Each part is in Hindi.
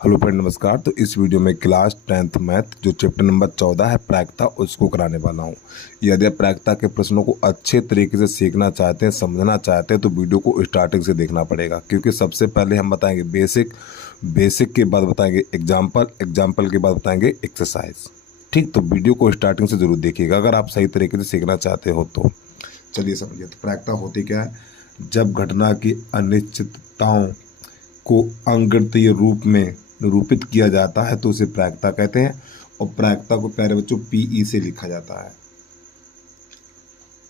हेलो फ्रेंड, नमस्कार। तो इस वीडियो में क्लास 10th मैथ जो चैप्टर नंबर 14 है प्रायिकता, उसको कराने वाला हूँ। यदि आप प्रायिकता के प्रश्नों को अच्छे तरीके से सीखना चाहते हैं, समझना चाहते हैं, तो वीडियो को स्टार्टिंग से देखना पड़ेगा, क्योंकि सबसे पहले हम बताएंगे बेसिक, बेसिक के बाद बताएंगे एग्जाम्पल, एग्जाम्पल के बाद बताएंगे एक्सरसाइज। ठीक, तो वीडियो को स्टार्टिंग से जरूर देखिएगा अगर आप सही तरीके से सीखना चाहते हो तो। चलिए समझिए, तो प्रायिकता होती क्या है। जब घटना की अनिश्चितताओं को अंकगणितीय रूप में निरूपित किया जाता है तो उसे प्रायिकता कहते हैं। और प्रायिकता को प्यारे बच्चों पीई से लिखा जाता है।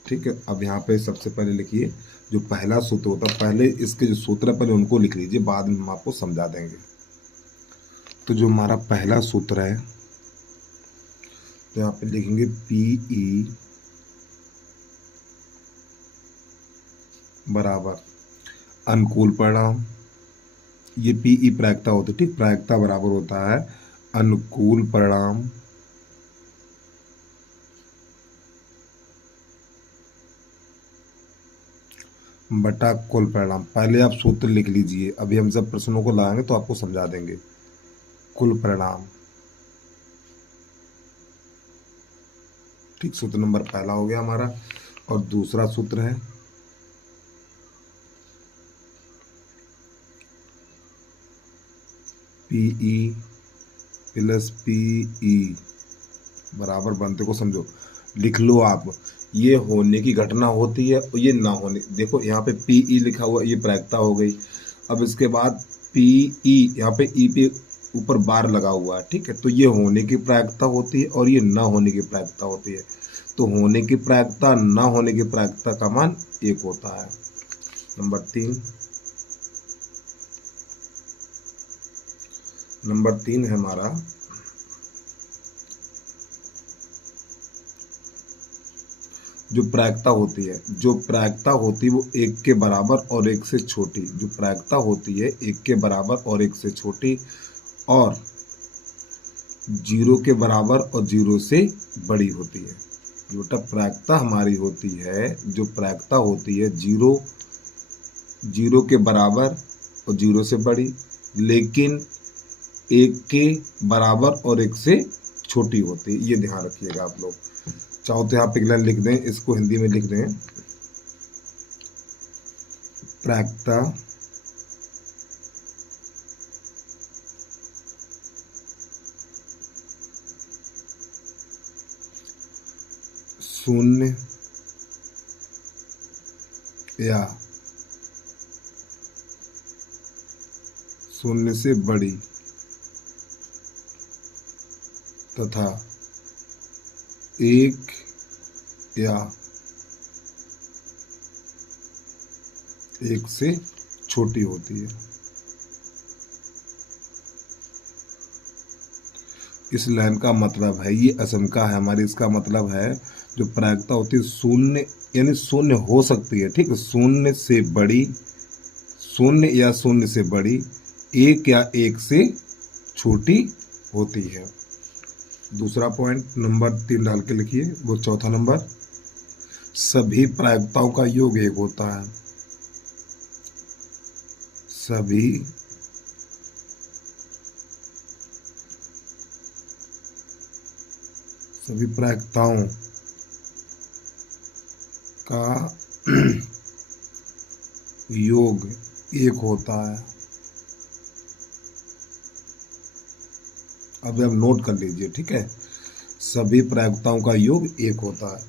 ठीक है, अब यहाँ पे सबसे पहले लिखिए जो पहला सूत्र होता है, पहले इसके जो सूत्र है पहले उनको लिख लीजिए, बाद में हम आपको समझा देंगे। तो जो हमारा पहला सूत्र है, तो यहाँ पे लिखेंगे पीई बराबर अनुकूल परिणाम। ये पीई प्रायिकता होती है। ठीक, प्रायिकता बराबर होता है अनुकूल परिणाम बटा कुल परिणाम। पहले आप सूत्र लिख लीजिए, अभी हम जब प्रश्नों को लगाएंगे तो आपको समझा देंगे। कुल परिणाम। ठीक, सूत्र नंबर पहला हो गया हमारा। और दूसरा सूत्र है पीई प्लस पीई बराबर बनते को समझो, लिख लो आप। ये होने की घटना होती है और ये ना होने, देखो यहाँ पे पीई लिखा हुआ, ये प्रायिकता हो गई। अब इसके बाद पीई, यहाँ पे ई पे ऊपर बार लगा हुआ है। ठीक है, तो ये होने की प्रायिकता होती है और ये ना होने की प्रायिकता होती है। तो होने की प्रायिकता ना होने की प्रायिकता का मान एक होता है। नंबर तीन है हमारा जो प्रायिकता होती है, जो प्रायिकता होती है वो एक के बराबर और एक से छोटी, जो प्रायिकता होती है एक के बराबर और एक से छोटी, और जीरो के बराबर और जीरो से बड़ी होती है। जो प्रायिकता हमारी होती है, जो प्रायिकता होती है जीरो, जीरो के बराबर और जीरो से बड़ी, लेकिन एक के बराबर और एक से छोटी होती है। ये ध्यान रखिएगा आप लोग। चाहो तो यहाँ पे एक लाइन लिख दें, इसको हिंदी में लिख दें। प्रायिकता शून्य या शून्य से बड़ी तथा एक या एक से छोटी होती है। इस लाइन का मतलब है, ये असम का है हमारी, इसका मतलब है जो प्रायिकता होती है शून्य, यानी शून्य हो सकती है। ठीक है, शून्य से बड़ी, शून्य या शून्य से बड़ी, एक या एक से छोटी होती है। दूसरा पॉइंट नंबर 3 डाल के लिखिए, वो चौथा नंबर, सभी प्रायिकताओं का योग एक होता है। सभी सभी प्रायिकताओं का योग एक होता है। अब आप नोट कर लीजिए। ठीक है, सभी प्रायिकताओं का योग एक होता है।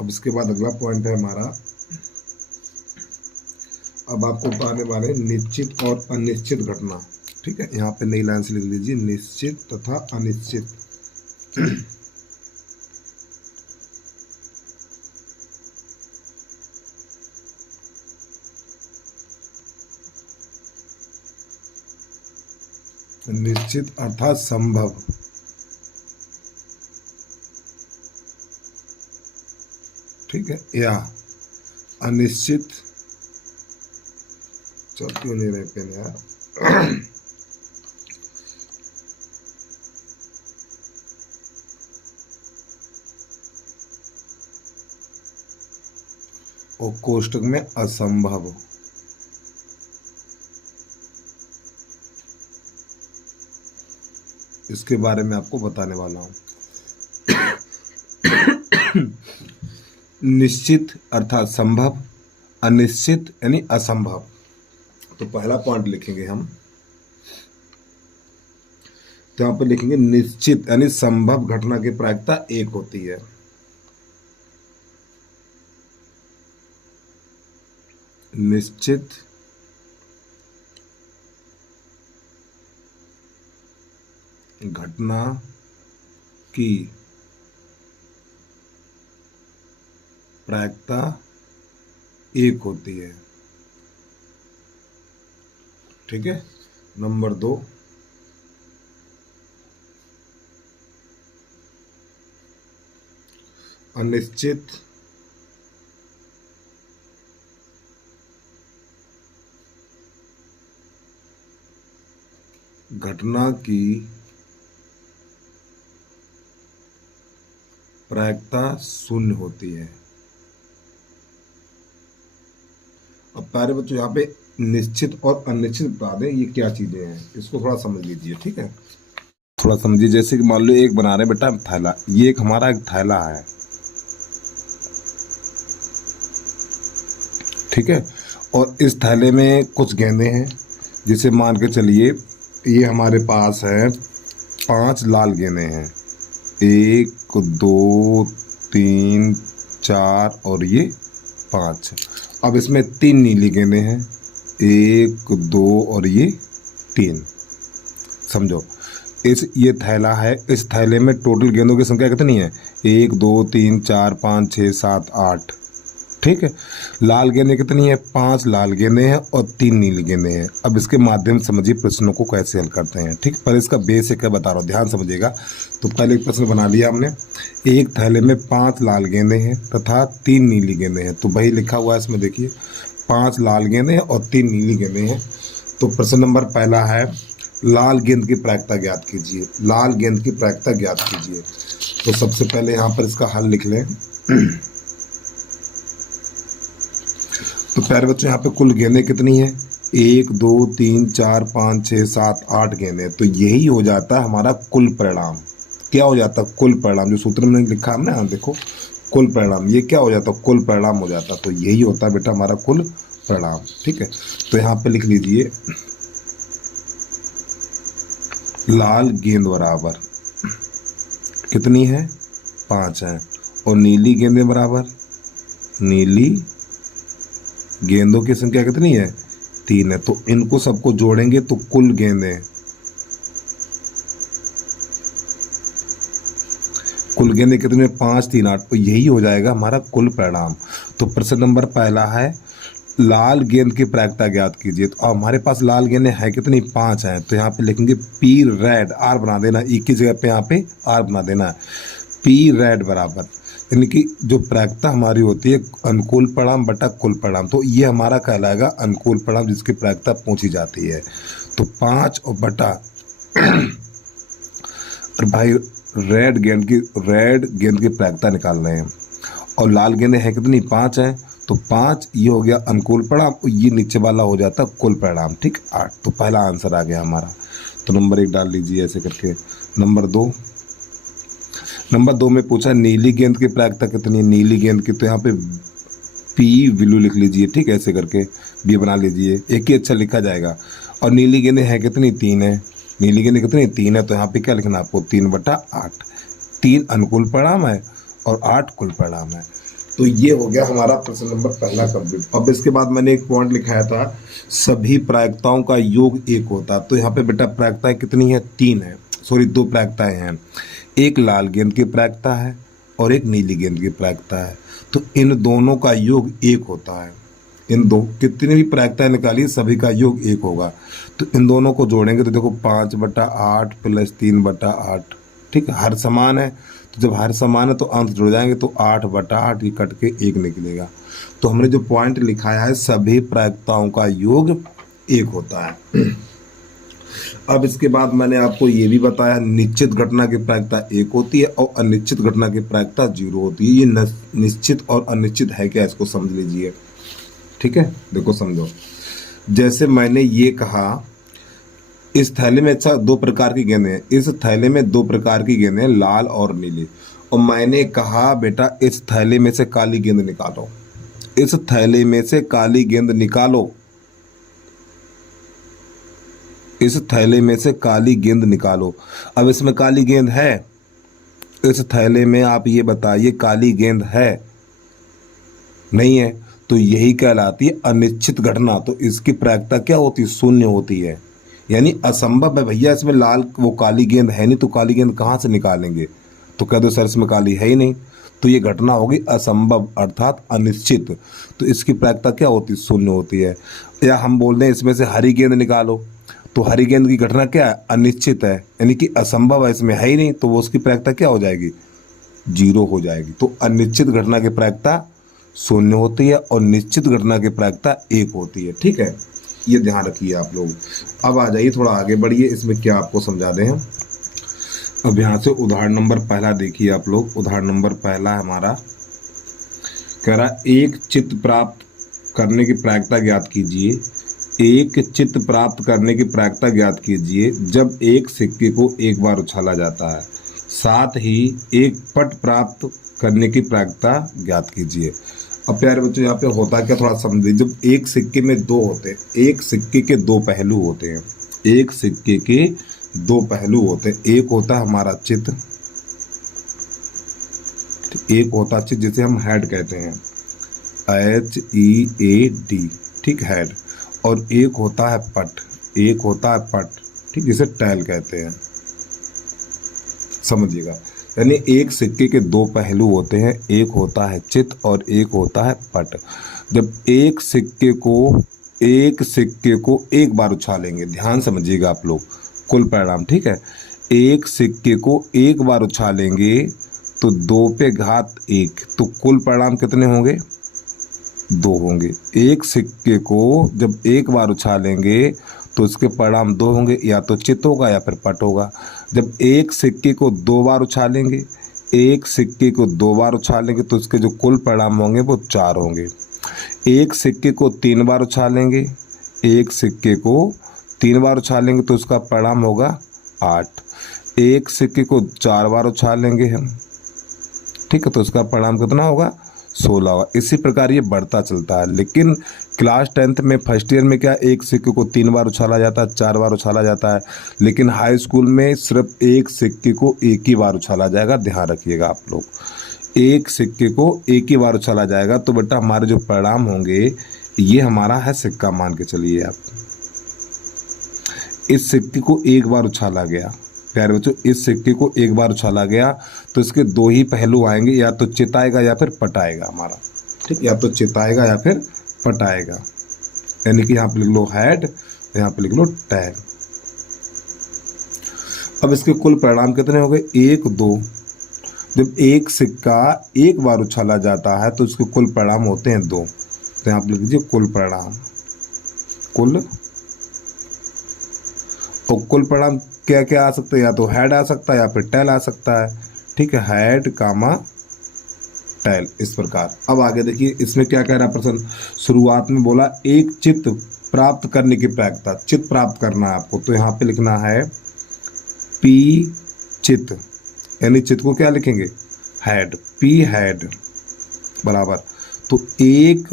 अब इसके बाद अगला पॉइंट है हमारा, अब आपको बताने वाले निश्चित और अनिश्चित घटना। ठीक है, यहाँ पे नई लाइन से लिख लीजिए, निश्चित तथा अनिश्चित। निश्चित अर्थात संभव, ठीक है, या अनिश्चित, चल क्यों नहीं रहे पेन यार। और कोष्टक में असंभव। इसके बारे में आपको बताने वाला हूँ। निश्चित अर्थात संभव, अनिश्चित यानी असंभव। तो पहला पॉइंट लिखेंगे हम, तो यहां पर लिखेंगे निश्चित यानी संभव घटना की प्रायिकता 1 होती है। निश्चित घटना की प्रायिकता 1 होती है। ठीक है। नंबर 2, अनिश्चित घटना की प्रायिकता 0 होती है। अब प्यारे बच्चों, यहाँ पे निश्चित और अनिश्चित बता दें ये क्या चीजें हैं, इसको थोड़ा समझ लीजिए। ठीक है, थोड़ा समझिए। जैसे कि मान लो एक बना रहे बेटा थैला, ये एक हमारा एक थैला है। ठीक है, और इस थैले में कुछ गेंदे हैं। जिसे मान के चलिए ये हमारे पास है 5 लाल गेंदे हैं, 1 2 3 4 और ये 5। अब इसमें 3 नीली गेंदे हैं, 1 2 और ये 3। समझो, ये थैला है, इस थैले में टोटल गेंदों की संख्या कितनी है? 1 2 3 4 5 6 7 8। ठीक है, लाल गेंदें कितनी है? 5 लाल गेंदें हैं और 3 नीली गेंदें हैं। अब इसके माध्यम से समझिए प्रश्नों को कैसे हल करते हैं। ठीक, पर इसका बेसिक है बता रहा हूँ, ध्यान समझिएगा। तो पहले एक प्रश्न बना लिया हमने, एक थैले में 5 लाल गेंदें हैं तथा 3 नीली गेंदें हैं। तो वही लिखा हुआ है इसमें, देखिए 5 लाल गेंदें हैं और 3 नीली गेंदें हैं। तो प्रश्न नंबर पहला है, लाल गेंद की प्रायिकता ज्ञात कीजिए। लाल गेंद की प्रायिकता ज्ञात कीजिए। तो सबसे पहले यहाँ पर इसका हल लिख लें। तो प्यारे बच्चों, यहाँ पे कुल गेंदें कितनी है? 1 2 3 4 5 6 7 8 गेंदें। तो यही हो जाता है हमारा कुल परिणाम। क्या हो जाता है? कुल परिणाम। जो सूत्र में लिखा है ना, देखो कुल परिणाम, ये क्या हो जाता है? कुल परिणाम हो जाता है। तो यही होता है बेटा हमारा कुल परिणाम। ठीक है, तो यहाँ पे लिख लीजिए लाल गेंद बराबर कितनी है? 5 है। और नीली गेंदें बराबर, नीली गेंदों की संख्या कितनी है? 3 है। तो इनको सबको जोड़ेंगे तो कुल गेंदें, कुल गेंदें कितनी है? 5 3 8। तो यही हो जाएगा हमारा कुल परिणाम। तो प्रश्न नंबर पहला है, लाल गेंद की प्रायिकता ज्ञात कीजिए। तो हमारे पास लाल गेंदें हैं कितनी? 5 हैं। तो यहाँ पे लिखेंगे पी रेड, आर बना देना, ई की जगह पे यहाँ पे आर बना देना है। पी रेड बराबर, यानी कि जो प्रायिकता हमारी होती है अनुकूल परिणाम बटा कुल परिणाम, तो ये हमारा कहलाएगा अनुकूल परिणाम जिसकी प्रायिकता पूछी जाती है। तो 5 और बटा और भाई रेड गेंद की प्रायिकता निकाल रहे हैं। और लाल गेंदें हैं कितनी? 5 हैं। तो 5 ये हो गया अनुकूल परिणाम, ये नीचे वाला हो जाता कुल परिणाम। ठीक, 8। तो पहला आंसर आ गया हमारा। तो नंबर 1 डाल लीजिए ऐसे करके। नंबर 2 में पूछा नीली गेंद की प्रायिकता कितनी है? नीली गेंद की, तो यहाँ पे पी वैल्यू लिख लीजिए। ठीक है, ऐसे करके बी बना लीजिए, एक ही अच्छा लिखा जाएगा। और नीली गेंदें हैं कितनी? 3 है। नीली गेंदें कितनी? 3 है। तो यहाँ पे क्या लिखना आपको? 3 बटा 8। 3 अनुकूल परिणाम है और 8 कुल परिणाम है। तो ये हो गया हमारा प्रश्न नंबर पहला कंप्लीट। अब इसके बाद मैंने एक पॉइंट लिखाया था, सभी प्रायिकताओं का योग 1 होता। तो यहाँ पे बेटा प्रायिकताएं कितनी है? 3 है, सॉरी 2 प्रायिकताएं हैं। एक लाल गेंद की प्रायिकता है और एक नीली गेंद की प्रायिकता है। तो इन दोनों का योग 1 होता है। इन दो कितनी भी प्रायिकताएं निकालिए सभी का योग 1 होगा। तो इन दोनों को जोड़ेंगे तो देखो 5 बटा 8 प्लस 3 बटा 8। ठीक है, हर समान है। तो जब हर समान है तो अंश जुड़ जाएंगे, तो 8 बटा 8 ये कट के 1 निकलेगा। तो हमने जो पॉइंट लिखाया है सभी प्रायिकताओं का योग 1 होता है। अब इसके बाद मैंने आपको ये भी बताया निश्चित घटना की प्रायिकता 1 होती है और अनिश्चित घटना की प्रायिकता 0 होती है। ये निश्चित और अनिश्चित है क्या, इसको समझ लीजिए। ठीक है, देखो समझो। जैसे मैंने ये कहा इस थैले में अच्छा दो प्रकार की गेंदें हैं, इस थैले में दो प्रकार की गेंदें हैं, लाल और नीली। और मैंने कहा बेटा इस थैले में से काली गेंद निकालो, इस थैले में से काली गेंद निकालो, इस थैले में से काली गेंद निकालो। अब इसमें काली गेंद है, इस थैले में आप ये बताइए काली गेंद है, नहीं है, तो यही कहलाती है अनिश्चित घटना। तो इसकी प्रायिकता क्या होती है, शून्य होती है, यानी असंभव है भैया, इसमें लाल वो काली गेंद है नहीं, तो काली गेंद कहाँ से निकालेंगे, तो कह दो सर इसमें काली है ही नहीं, तो ये घटना होगी असंभव अर्थात अनिश्चित। तो इसकी प्रायिकता क्या होती है, शून्य होती है। या हम बोल दें इसमें से हरी गेंद निकालो, तो हरी गेंद की घटना क्या है, अनिश्चित है, यानी कि असंभव है, इसमें है ही नहीं, तो वो उसकी प्रायिकता क्या हो जाएगी, जीरो हो जाएगी। तो अनिश्चित घटना की प्रायिकता शून्य होती है और निश्चित घटना की प्रायिकता एक होती है। ठीक है, ये ध्यान रखिए आप लोग। अब आ जाइए थोड़ा आगे बढ़िए, इसमें क्या आपको समझा दें हम। अब यहाँ से उदाहरण नंबर पहला देखिए आप लोग। उदाहरण नंबर पहला हमारा कह रहा एक चित्त प्राप्त करने की प्रायिकता ज्ञात कीजिए, एक चित्त प्राप्त करने की प्रायिकता ज्ञात कीजिए जब एक सिक्के को एक बार उछाला जाता है, साथ ही एक पट प्राप्त करने की प्रायिकता ज्ञात कीजिए। अब प्यारे बच्चों यहाँ पे होता क्या थोड़ा समझिए। जब एक सिक्के में दो होते हैं, एक सिक्के के दो पहलू होते हैं, एक सिक्के के दो पहलू होते हैं, एक होता है हमारा चित्त, एक होता है चित्त जिसे हम हेड कहते हैं, HEAD, ठीक, हेड, और एक होता है पट, एक होता है पट, ठीक, जिसे टैल कहते हैं, समझिएगा। यानी एक सिक्के के दो पहलू होते हैं, एक होता है चित्त और एक होता है पट। जब एक सिक्के को एक बार उछालेंगे, ध्यान समझिएगा आप लोग, कुल परिणाम, ठीक है, एक सिक्के को एक बार उछालेंगे तो 2 पे घात 1, तो कुल परिणाम कितने होंगे, 2 होंगे। एक सिक्के को जब एक बार उछालेंगे तो उसके परिणाम 2 होंगे, या तो चित्त होगा या फिर पट होगा। जब एक सिक्के को 2 बार उछालेंगे, एक सिक्के को 2 बार उछालेंगे तो उसके जो कुल परिणाम होंगे वो 4 होंगे। एक सिक्के को 3 बार उछालेंगे, एक सिक्के को 3 बार उछालेंगे तो उसका परिणाम होगा 8। एक सिक्के को 4 बार उछालेंगे हम, ठीक है, तो उसका परिणाम कितना होगा, 16 होगा। इसी प्रकार ये बढ़ता चलता है। लेकिन क्लास 10th में फर्स्ट ईयर में क्या एक सिक्के को 3 बार उछाला जाता है, 4 बार उछाला जाता है, लेकिन हाई स्कूल में सिर्फ एक सिक्के को एक ही बार उछाला जाएगा। ध्यान रखिएगा आप लोग, एक सिक्के को एक ही बार उछाला जाएगा। तो बेटा हमारे जो परिणाम होंगे ये हमारा है सिक्का, मान के चलिए आप, इस सिक्के को एक बार उछाला गया, प्यारे बच्चों, इस सिक्के को एक बार उछाला गया तो इसके 2 ही पहलू आएंगे, या तो चित्त आएगा या फिर पट आएगा हमारा, ठीक, या तो चित्त आएगा या फिर पट आएगा। यानी कि यहाँ पे लिख लो हेड, यहाँ पे लिख लो टैल। अब इसके कुल परिणाम कितने हो गए, 1, 2। जब एक सिक्का एक बार उछाला जाता है तो उसके कुल परिणाम होते हैं 2, तो यहाँ पे लिख दीजिए कुल परिणाम, कुल, और कुल परिणाम क्या क्या आ सकता है, या तो हेड आ सकता है या फिर टैल आ सकता है, ठीक है, हेड कामा टैल, इस प्रकार। अब आगे देखिए इसमें क्या कह रहा है प्रश्न, शुरुआत में बोला एक चित्त प्राप्त करने की प्रायिकता, चित्त प्राप्त करना है आपको, तो यहाँ पे लिखना है P चित्त, यानी चित्त को क्या लिखेंगे, हेड, P हेड बराबर, तो 1/,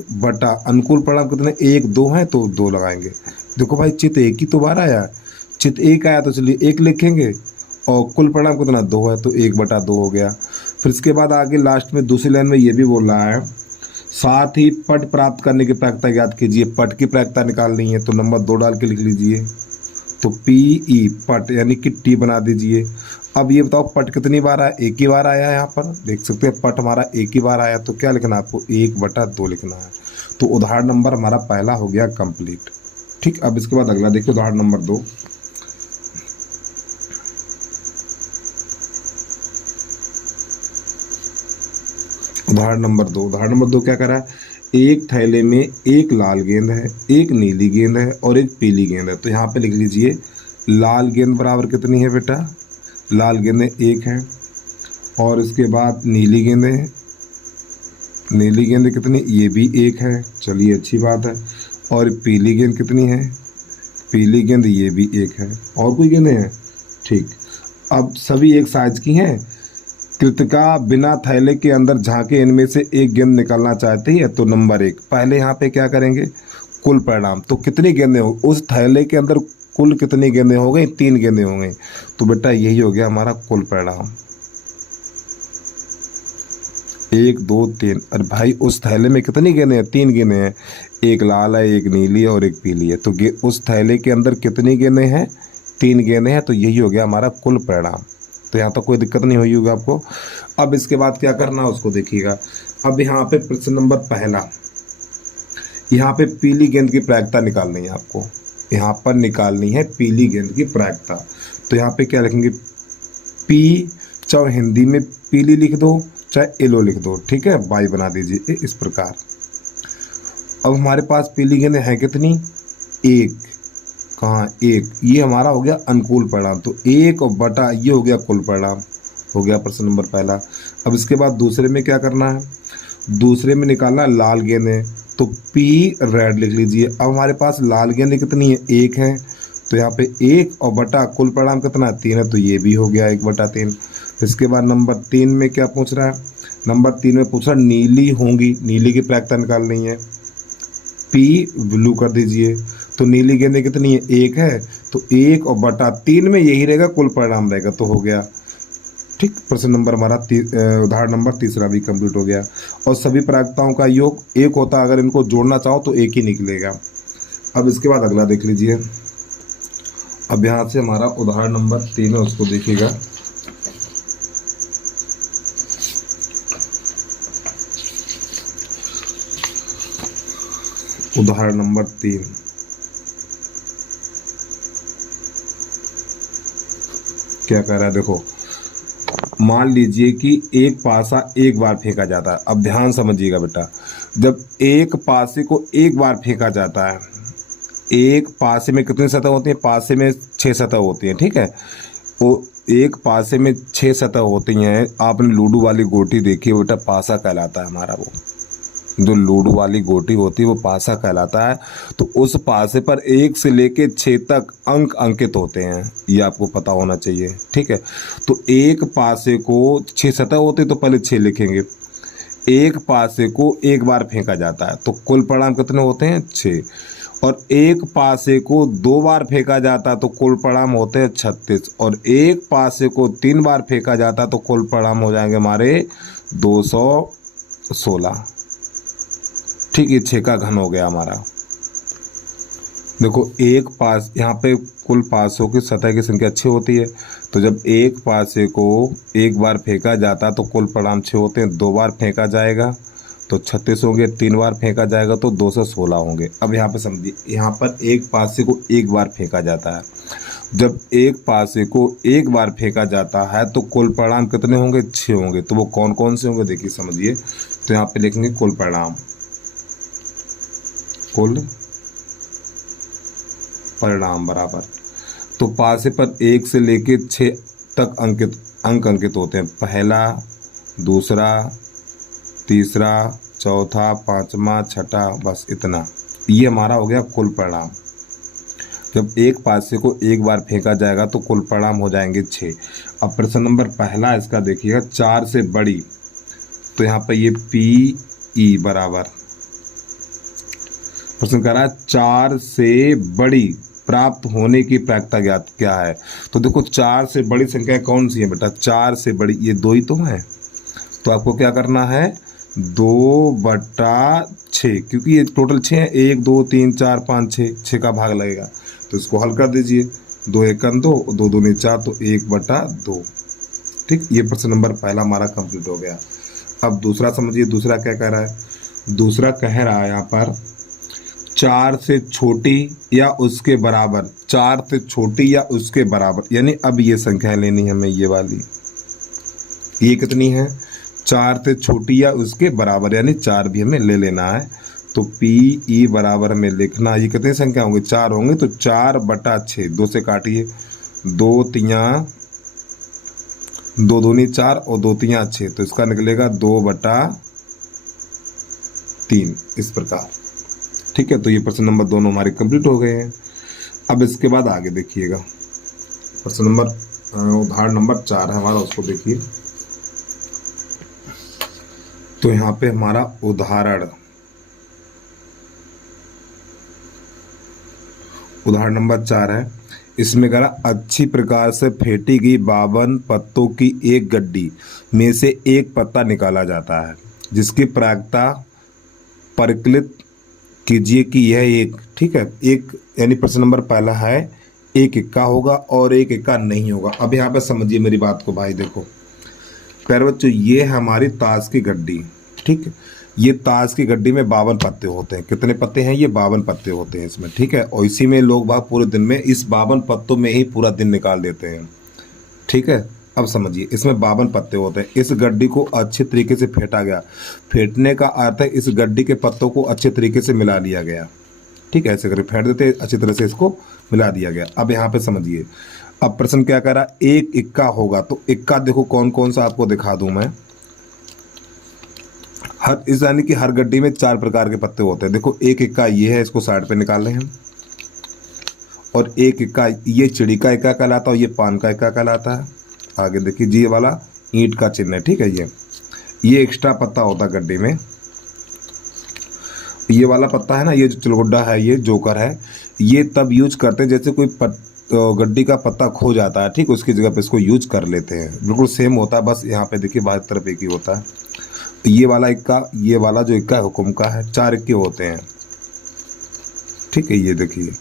अनुकूल परिणाम कितने, 1, 2 हैं तो 2 लगाएंगे। देखो भाई चित्त एक ही तो बार आया, चित्त 1 आया तो चलिए 1 लिखेंगे, और कुल परिणाम कितना 2 है तो 1/2 हो गया। फिर इसके बाद आगे लास्ट में दूसरी लाइन में ये भी बोल रहा है, साथ ही पट प्राप्त करने की प्रायिकता ज्ञात कीजिए। पट की प्रायिकता निकालनी है तो नंबर 2 डाल के लिख लीजिए, तो PE पट, यानी कि T बना दीजिए। अब ये बताओ पट कितनी बार आया, एक ही बार आया है, यहाँ पर देख सकते हैं पट हमारा एक ही बार आया, तो क्या लिखना है आपको, 1/2 लिखना है। तो उदाहरण नंबर हमारा पहला हो गया कंप्लीट, ठीक। अब इसके बाद अगला देखिए उदाहरण नंबर 2। उदाहरण नंबर 2 क्या कर रहा है, एक थैले में एक लाल गेंद है, एक नीली गेंद है और एक पीली गेंद है। तो यहाँ पे लिख लीजिए लाल गेंद बराबर कितनी है बेटा, लाल गेंदें 1 है, और इसके बाद नीली गेंदें, नीली गेंदें कितनी, ये भी 1 है, चलिए अच्छी बात है, और पीली गेंद कितनी है, पीली गेंद ये भी एक है, और कोई गेंदें हैं? ठीक। अब सभी एक साइज की हैं। कृतिका बिना थैले के अंदर झांके इनमें से एक गेंद निकालना चाहती है, तो नंबर 1 पहले यहाँ पे क्या करेंगे, कुल परिणाम। तो कितनी गेंदें हो उस थैले के अंदर, कुल कितनी गेंदें हो गई? 3 गेंदें हो गई। तो बेटा यही हो गया हमारा कुल परिणाम, 1 2 3। अरे भाई उस थैले में कितनी गेंदें हैं? 3 गेंदें हैं, एक लाल है, एक नीली है और एक पीली है। तो उस थैले के अंदर कितनी गेंदें हैं? 3 गेंदें हैं। तो यही हो गया हमारा कुल परिणाम। तो यहाँ तक कोई दिक्कत नहीं हुई होगी आपको। अब इसके बाद क्या करना है उसको देखिएगा। अब यहाँ पे प्रश्न नंबर पहला, यहाँ पे पीली गेंद की प्रायिकता निकालनी है आपको। यहाँ पर निकालनी है पीली गेंद की प्रायिकता। तो यहाँ पे क्या लिखेंगे, पी, चाहे हिंदी में पीली लिख दो चाहे येलो लिख दो, ठीक है, बाई बना दीजिए इस प्रकार। अब हमारे पास पीली गेंदें हैं कितनी? 1। कहाँ? 1। ये हमारा हो गया अनुकूल परिणाम। तो 1 और बटा ये हो गया कुल परिणाम, हो गया प्रश्न नंबर पहला। अब इसके बाद दूसरे में क्या करना है, दूसरे में निकालना है लाल गेंदें। तो पी रेड लिख लीजिए। अब हमारे पास लाल गेंदें कितनी है? 1 है। तो यहाँ पे 1 और बटा कुल परिणाम कितना? 3 है। तो ये भी हो गया 1/3। इसके बाद नंबर 3 में क्या पूछ रहा है? नंबर 3 में पूछ रहा है नीली होंगी, नीली की प्रायिकता निकालनी है। पी ब्लू कर दीजिए। तो नीली गेंदें कितनी है? 1 है। तो 1 और बटा 3 में यही रहेगा, कुल परिणाम रहेगा। तो हो गया ठीक। प्रश्न नंबर हमारा उदाहरण नंबर तीसरा भी कंप्लीट हो गया। और सभी प्रायिकताओं का योग 1 होता है, अगर इनको जोड़ना चाहो तो 1 ही निकलेगा। अब इसके बाद अगला देख लीजिए। अब यहाँ से हमारा उदाहरण नंबर 3 है, उसको देखिएगा। उदाहरण नंबर 3, क्या कह रहा है देखो। मान लीजिए कि एक पासा एक बार फेंका जाता है। अब ध्यान समझिएगा बेटा, जब एक पासे को एक बार फेंका जाता है, एक पासे में कितनी सतह होती है? पासे में 6 सतह होती हैं, ठीक है। वो एक पासे में 6 सतह होती हैं। आपने लूडो वाली गोटी देखी है बेटा, पासा कहलाता है हमारा। वो जो लूडो वाली गोटी होती है वो पासा कहलाता है। तो उस पासे पर 1 से लेके 6 तक अंक अंकित होते हैं, ये आपको पता होना चाहिए, ठीक है। तो एक पासे को 6 सतह होते तो पहले 6 लिखेंगे। एक पासे को एक बार फेंका जाता है, तो कुल परिणाम कितने होते हैं? 6। और एक पासे को 2 बार फेंका जाता है तो कुल परिणाम होते हैं 36। और एक पासे को 3 बार फेंका जाता है तो कुल परिणाम हो जाएंगे हमारे 216, ठीक। ये 6 का घन हो गया हमारा। देखो एक पास, यहाँ पे कुल पासों की सतह की संख्या 6 होती है। तो जब एक पासे को एक बार फेंका जाता तो कुल परिणाम 6 होते हैं। 2 बार फेंका जाएगा तो 36 होंगे, 3 बार फेंका जाएगा तो 216 होंगे। अब यहाँ पे समझिए, यहाँ पर एक पासे को एक बार फेंका जाता है। जब एक पासे को एक बार फेंका जाता है तो कुल परिणाम कितने होंगे? 6 होंगे। तो वो कौन कौन से होंगे देखिए समझिए। तो यहाँ पे लिखेंगे कुल परिणाम, कुल परिणाम बराबर। तो पासे पर 1 से लेके 6 तक अंक अंकित होते हैं। पहला, दूसरा, तीसरा, चौथा, पांचवा, छठा, बस इतना। ये हमारा हो गया कुल परिणाम। जब एक पासे को एक बार फेंका जाएगा तो कुल परिणाम हो जाएंगे 6। अब प्रश्न नंबर पहला इसका देखिएगा, 4 से बड़ी। तो यहाँ पर ये PE बराबर, प्रश्न कह रहा है 4 से बड़ी प्राप्त होने की प्रायिकता ज्ञात क्या है। तो देखो 4 से बड़ी संख्या कौन सी है बेटा? 4 से बड़ी ये 2 ही तो है। तो आपको क्या करना है? 2/6, क्योंकि ये टोटल 6 है। 1 2 3 4 5 6 का भाग लगेगा। तो इसको हल कर दीजिए। 2 1 2, 2 2 4, तो 1/2, ठीक। ये प्रश्न नंबर पहला हमारा कंप्लीट हो गया। अब दूसरा समझिए, दूसरा क्या कह रहा है। दूसरा कह रहा है यहाँ पर 4 से छोटी या उसके बराबर, 4 से छोटी या उसके बराबर, यानी अब ये संख्या लेनी है हमें, ये वाली। ये कितनी है? 4 से छोटी या उसके बराबर, यानी 4 भी हमें ले लेना है। तो PE बराबर हमें लिखना, ये कितनी संख्या होंगे? 4 होंगे। तो 4/6, 2 से काटिए, 2 3 2 दूनी 4 और 2 3 6, तो इसका निकलेगा 2/3, इस प्रकार, ठीक है। तो ये प्रश्न नंबर दोनों हमारे कंप्लीट हो गए हैं। अब इसके बाद आगे देखिएगा, प्रश्न नंबर उदाहरण नंबर 4 है हमारा, उसको देखिए। तो यहाँ पे हमारा उदाहरण नंबर 4 है। इसमें कह रहा अच्छी प्रकार से फेंटी गई 52 पत्तों की एक गड्डी में से एक पत्ता निकाला जाता है, जिसकी प्रायिकता परिकलित कीजिए कि यह एक, ठीक है, एक, यानी प्रश्न नंबर पहला है एक इक्का होगा और एक इक्का नहीं होगा। अब यहाँ पे समझिए मेरी बात को भाई, देखो प्यारे बच्चों, ये है हमारी ताश की गड्डी, ठीक है। ये ताश की गड्डी में 52 पत्ते होते हैं। कितने पत्ते हैं? ये 52 पत्ते होते हैं इसमें, ठीक है। और इसी में लोग बाग पूरे दिन में इस 52 पत्तों में ही पूरा दिन निकाल देते हैं, ठीक है। अब समझिए, इसमें 52 पत्ते होते हैं। इस गड्डी को अच्छे तरीके से फेंटा गया। फेंटने का अर्थ है इस गड्डी के पत्तों को अच्छे तरीके से मिला लिया गया, ठीक है। ऐसे करके फेंट देते, अच्छी तरह से इसको मिला दिया गया। अब यहाँ पे समझिए, अब प्रश्न क्या कह रहा है, एक इक्का होगा। तो इक्का देखो कौन कौन सा आपको दिखा दूं मैं। हर इस यानी कि हर गड्डी में 4 प्रकार के पत्ते होते हैं। देखो एक इक्का ये है, इसको साइड पे निकाल रहे हैं हम। और एक इक्का ये चिड़ी का इक्का कहलाता है और ये पान का इक्का कहलाता है। आगे देखिए जी, ये वाला ईंट का चिन्ह है, ठीक है। ये एक्स्ट्रा पत्ता होता है गड्डी में। ये वाला पत्ता है ना, ये जो चिलगुड्डा है, ये जोकर है, ये तब यूज करते हैं जैसे कोई गड्डी का पत्ता खो जाता है, ठीक, उसकी जगह पे इसको यूज कर लेते हैं। बिल्कुल सेम होता है, बस यहाँ पे देखिए बाहर तरफ एक ही होता है। ये वाला इक्का, ये वाला जो इक्का हुक्म का है, 4 इक्के होते हैं, ठीक है। ये देखिए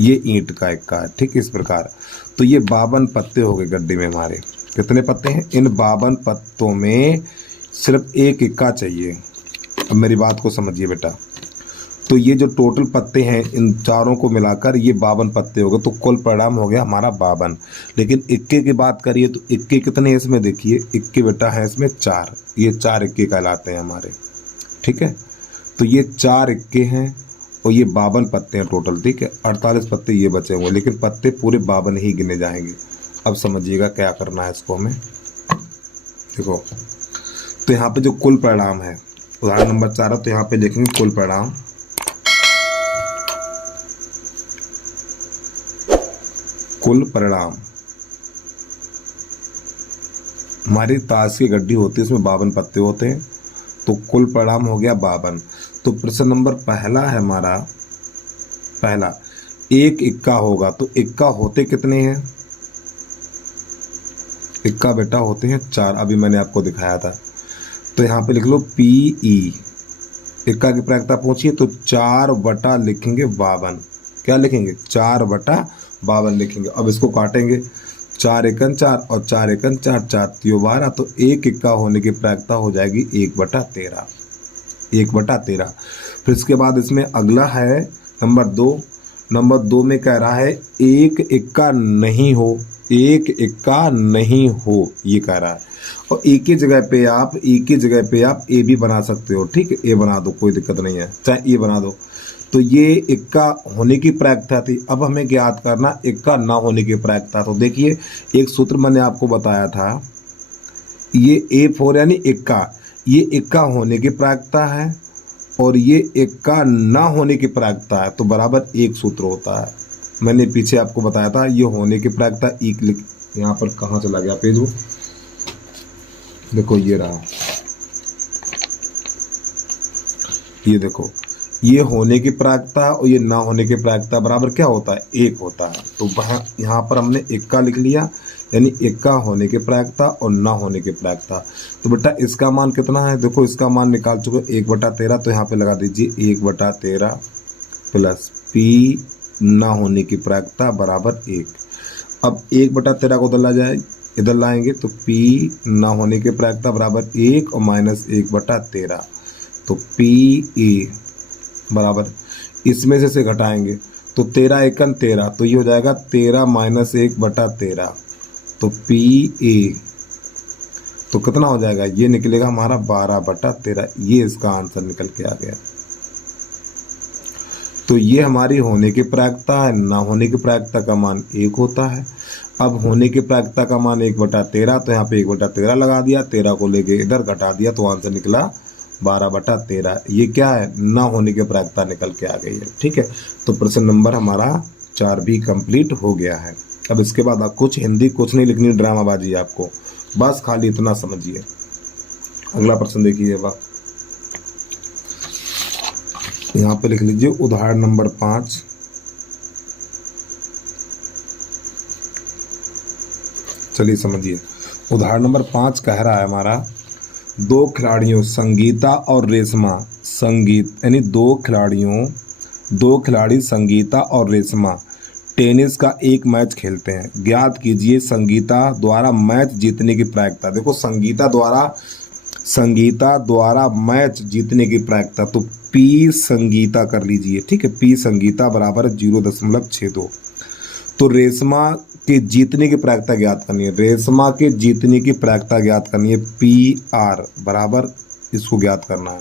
ये ईंट का इक्का है, ठीक, इस प्रकार। तो ये 52 पत्ते हो गए गड्डी में हमारे। कितने पत्ते हैं? इन 52 पत्तों में सिर्फ एक इक्का चाहिए। अब मेरी बात को समझिए बेटा, तो ये जो टोटल पत्ते हैं इन चारों को मिलाकर ये 52 पत्ते हो गए। तो कुल परिणाम हो गया हमारा 52। लेकिन इक्के की बात करिए तो इक्के कितने हैं इसमें? देखिए इक्के बेटा है इसमें 4, ये 4 इक्के कहलाते हैं हमारे, ठीक है। तो ये 4 इक्के हैं और ये 52 पत्ते हैं टोटल, ठीक है। 48 पत्ते ये बचे हुए, लेकिन पत्ते पूरे 52 ही गिने जाएंगे। अब समझिएगा क्या करना है इसको हमें। देखो तो यहाँ पे जो कुल परिणाम है, उदाहरण नंबर 4 है, तो यहाँ पे देखेंगे कुल परिणाम। कुल परिणाम हमारी ताश की गड्डी होती है, उसमें 52 पत्ते होते हैं। तो कुल परिणाम हो गया 52। तो प्रश्न नंबर पहला है हमारा, पहला एक इक्का होगा। तो इक्का होते कितने हैं? इक्का बेटा होते हैं 4, अभी मैंने आपको दिखाया था। तो यहाँ पे लिख लो PE, इक्का की प्रायिकता पूछिए तो 4 बटा लिखेंगे 52। क्या लिखेंगे? 4 बटा 52 लिखेंगे। अब इसको काटेंगे, 4 एकन 4 और 4 एकन 4, 4 तियो 12। तो एक इक्का होने की प्रायिकता हो जाएगी 1/13, 1/13। फिर इसके बाद इसमें अगला है नंबर 2। नंबर 2 में कह रहा है एक इक्का नहीं हो, एक इक्का नहीं हो, ये कह रहा है। और एक ही जगह पे आप ए भी बना सकते हो, ठीक है। ए बना दो, कोई दिक्कत नहीं है, चाहे ए बना दो। तो ये इक्का होने की प्रायिकता थी। अब हमें ज्ञात करना इक्का ना होने की प्रायिकता। तो देखिए एक सूत्र मैंने आपको बताया था, ये A4 यानी इक्का, ये इक्का होने की प्रायिकता है और ये इक्का ना होने की प्रायिकता है। तो बराबर एक सूत्र होता है। मैंने पीछे आपको बताया था ये होने की प्रायिकता एक, यहाँ पर कहाँ चला गया पेज वो, देखो ये रहा, ये देखो ये होने की प्रायिकता और ये ना होने की प्रायिकता बराबर क्या होता है? एक होता है। तो वहाँ यहाँ पर हमने इक्का लिख लिया, यानी इक्का होने की प्रायिकता और ना होने की प्रायिकता। तो बेटा इसका मान कितना है? देखो इसका मान निकाल चुके 1/13। तो यहाँ पे लगा दीजिए 1/13 प्लस P ना होने की प्रायिकता बराबर 1। अब 1/13 को इधर लाएंगे तो P ना होने की प्रायिकता बराबर 1 और माइनस 1/13। तो PE बराबर इसमें से घटाएंगे तो 13 एकन 13, तो ये हो जाएगा 13 माइनस 1/13। तो PA तो कितना हो जाएगा? ये निकलेगा हमारा 12/13। ये इसका आंसर निकल के आ गया। तो ये हमारी होने की प्रायिकता है, ना होने की प्रायिकता का मान 1 होता है। अब होने की प्रायिकता का मान 1/13, तो यहाँ पे 1/13 लगा दिया, 13 को लेके इधर घटा दिया, तो आंसर निकला 12/13। ये क्या है? ना होने की प्रायिकता निकल के आ गई है, ठीक है। तो प्रश्न नंबर हमारा 4 भी कंप्लीट हो गया है। अब इसके बाद आप कुछ हिंदी कुछ नहीं लिखनी, ड्रामाबाजी आपको, बस खाली इतना समझिए। अगला प्रश्न देखिए, वाह यहाँ पे लिख लीजिए उदाहरण नंबर 5। चलिए समझिए, उदाहरण नंबर 5 कह रहा है हमारा, दो खिलाड़ियों संगीता और रेशमा, संगीत यानी दो खिलाड़ी संगीता और रेशमा टेनिस का एक मैच खेलते हैं। ज्ञात कीजिए संगीता द्वारा मैच जीतने की प्रायिकता। देखो संगीता द्वारा मैच जीतने की प्रायिकता, तो पी संगीता कर लीजिए, ठीक है, पी संगीता बराबर 0.62। तो रेशमा के जीतने की प्रायिकता ज्ञात करनी है, रेशमा के जीतने की प्रायिकता ज्ञात करनी है, पी आर बराबर इसको ज्ञात करना है।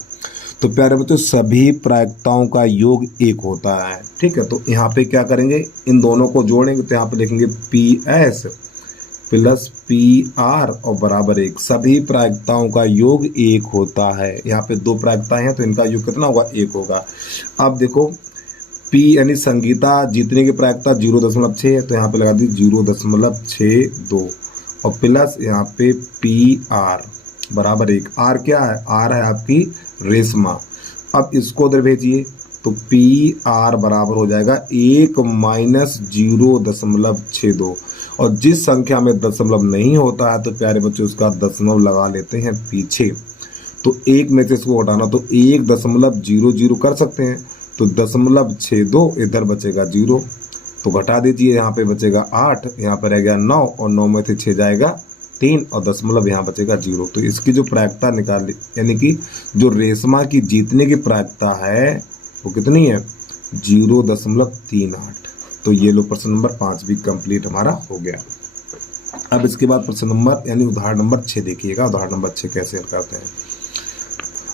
तो प्यारे बच्चों सभी प्रायिकताओं का योग 1 होता है, ठीक है। तो यहाँ पे क्या करेंगे, इन दोनों को जोड़ेंगे, तो यहाँ पे लिखेंगे P S plus P R और बराबर 1। सभी प्रायिकताओं का योग 1 होता है। यहाँ पे 2 प्रायिकताएं हैं तो इनका योग कितना होगा, 1 होगा। अब देखो पी यानी संगीता जीतने की प्रायिकता 0.6 है, तो यहाँ पे लगा दी 0.62 और प्लस यहाँ पे पी आर बराबर 1। आर क्या है, आर है आपकी रेशमा। अब इसको उधर भेजिए तो पी आर बराबर हो जाएगा 1 माइनस 0.62, और जिस संख्या में दशमलव नहीं होता है तो प्यारे बच्चों उसका दशमलव लगा लेते हैं पीछे। तो 1 में से इसको हटाना, तो 1.00 कर सकते हैं, तो 0.62 इधर बचेगा 0, तो घटा दीजिए, यहाँ पे बचेगा 8, यहाँ पर रह गया 9 और 9 में से 6 जाएगा 3 और दशमलव यहाँ बचेगा 0। तो इसकी जो प्रायिकता निकाल, यानी कि जो रेशमा की जीतने की प्रायिकता है वो कितनी है, 0.38। तो ये लो प्रश्न नंबर 5 भी कंप्लीट हमारा हो गया। अब इसके बाद प्रश्न नंबर यानी उदाहरण नंबर 6 देखिएगा, उदाहरण नंबर 6 कैसे हल करते हैं।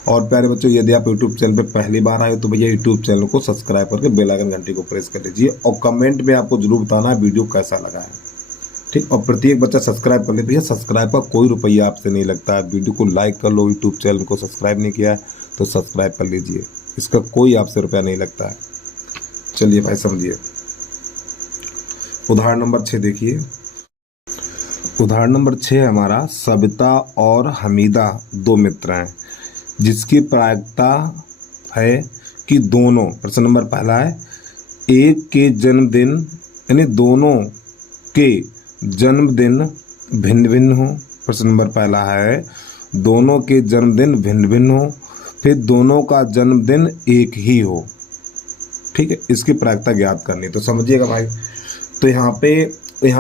और प्यारे बच्चों यदि आप यूट्यूब चैनल पर पहली बार आए तो भैया यूट्यूब चैनल को सब्सक्राइब करके बेल आइकन घंटी को प्रेस कर लीजिए, और कमेंट में आपको जरूर बताना है वीडियो कैसा लगा है, ठीक। और प्रत्येक बच्चा सब्सक्राइब कर ले, भैया सब्सक्राइब का कोई रुपया आपसे नहीं लगता है। वीडियो को लाइक कर लो, यूट्यूब चैनल को सब्सक्राइब नहीं किया है तो सब्सक्राइब कर लीजिए, इसका कोई आपसे रुपया नहीं लगता है। चलिए भाई समझिए, उदाहरण नंबर 6 देखिए। उदाहरण नंबर 6 हमारा, सविता और हमीदा 2 मित्र हैं जिसकी प्रायिकता है कि दोनों, प्रश्न नंबर पहला है, एक के जन्मदिन यानी दोनों के जन्मदिन भिन्न भिन्न हो। प्रश्न नंबर पहला है दोनों के जन्मदिन भिन्न भिन्न हो, फिर दोनों का जन्मदिन एक ही हो, ठीक है। इसकी प्रायिकता ज्ञात करनी, तो समझिएगा भाई। तो यहाँ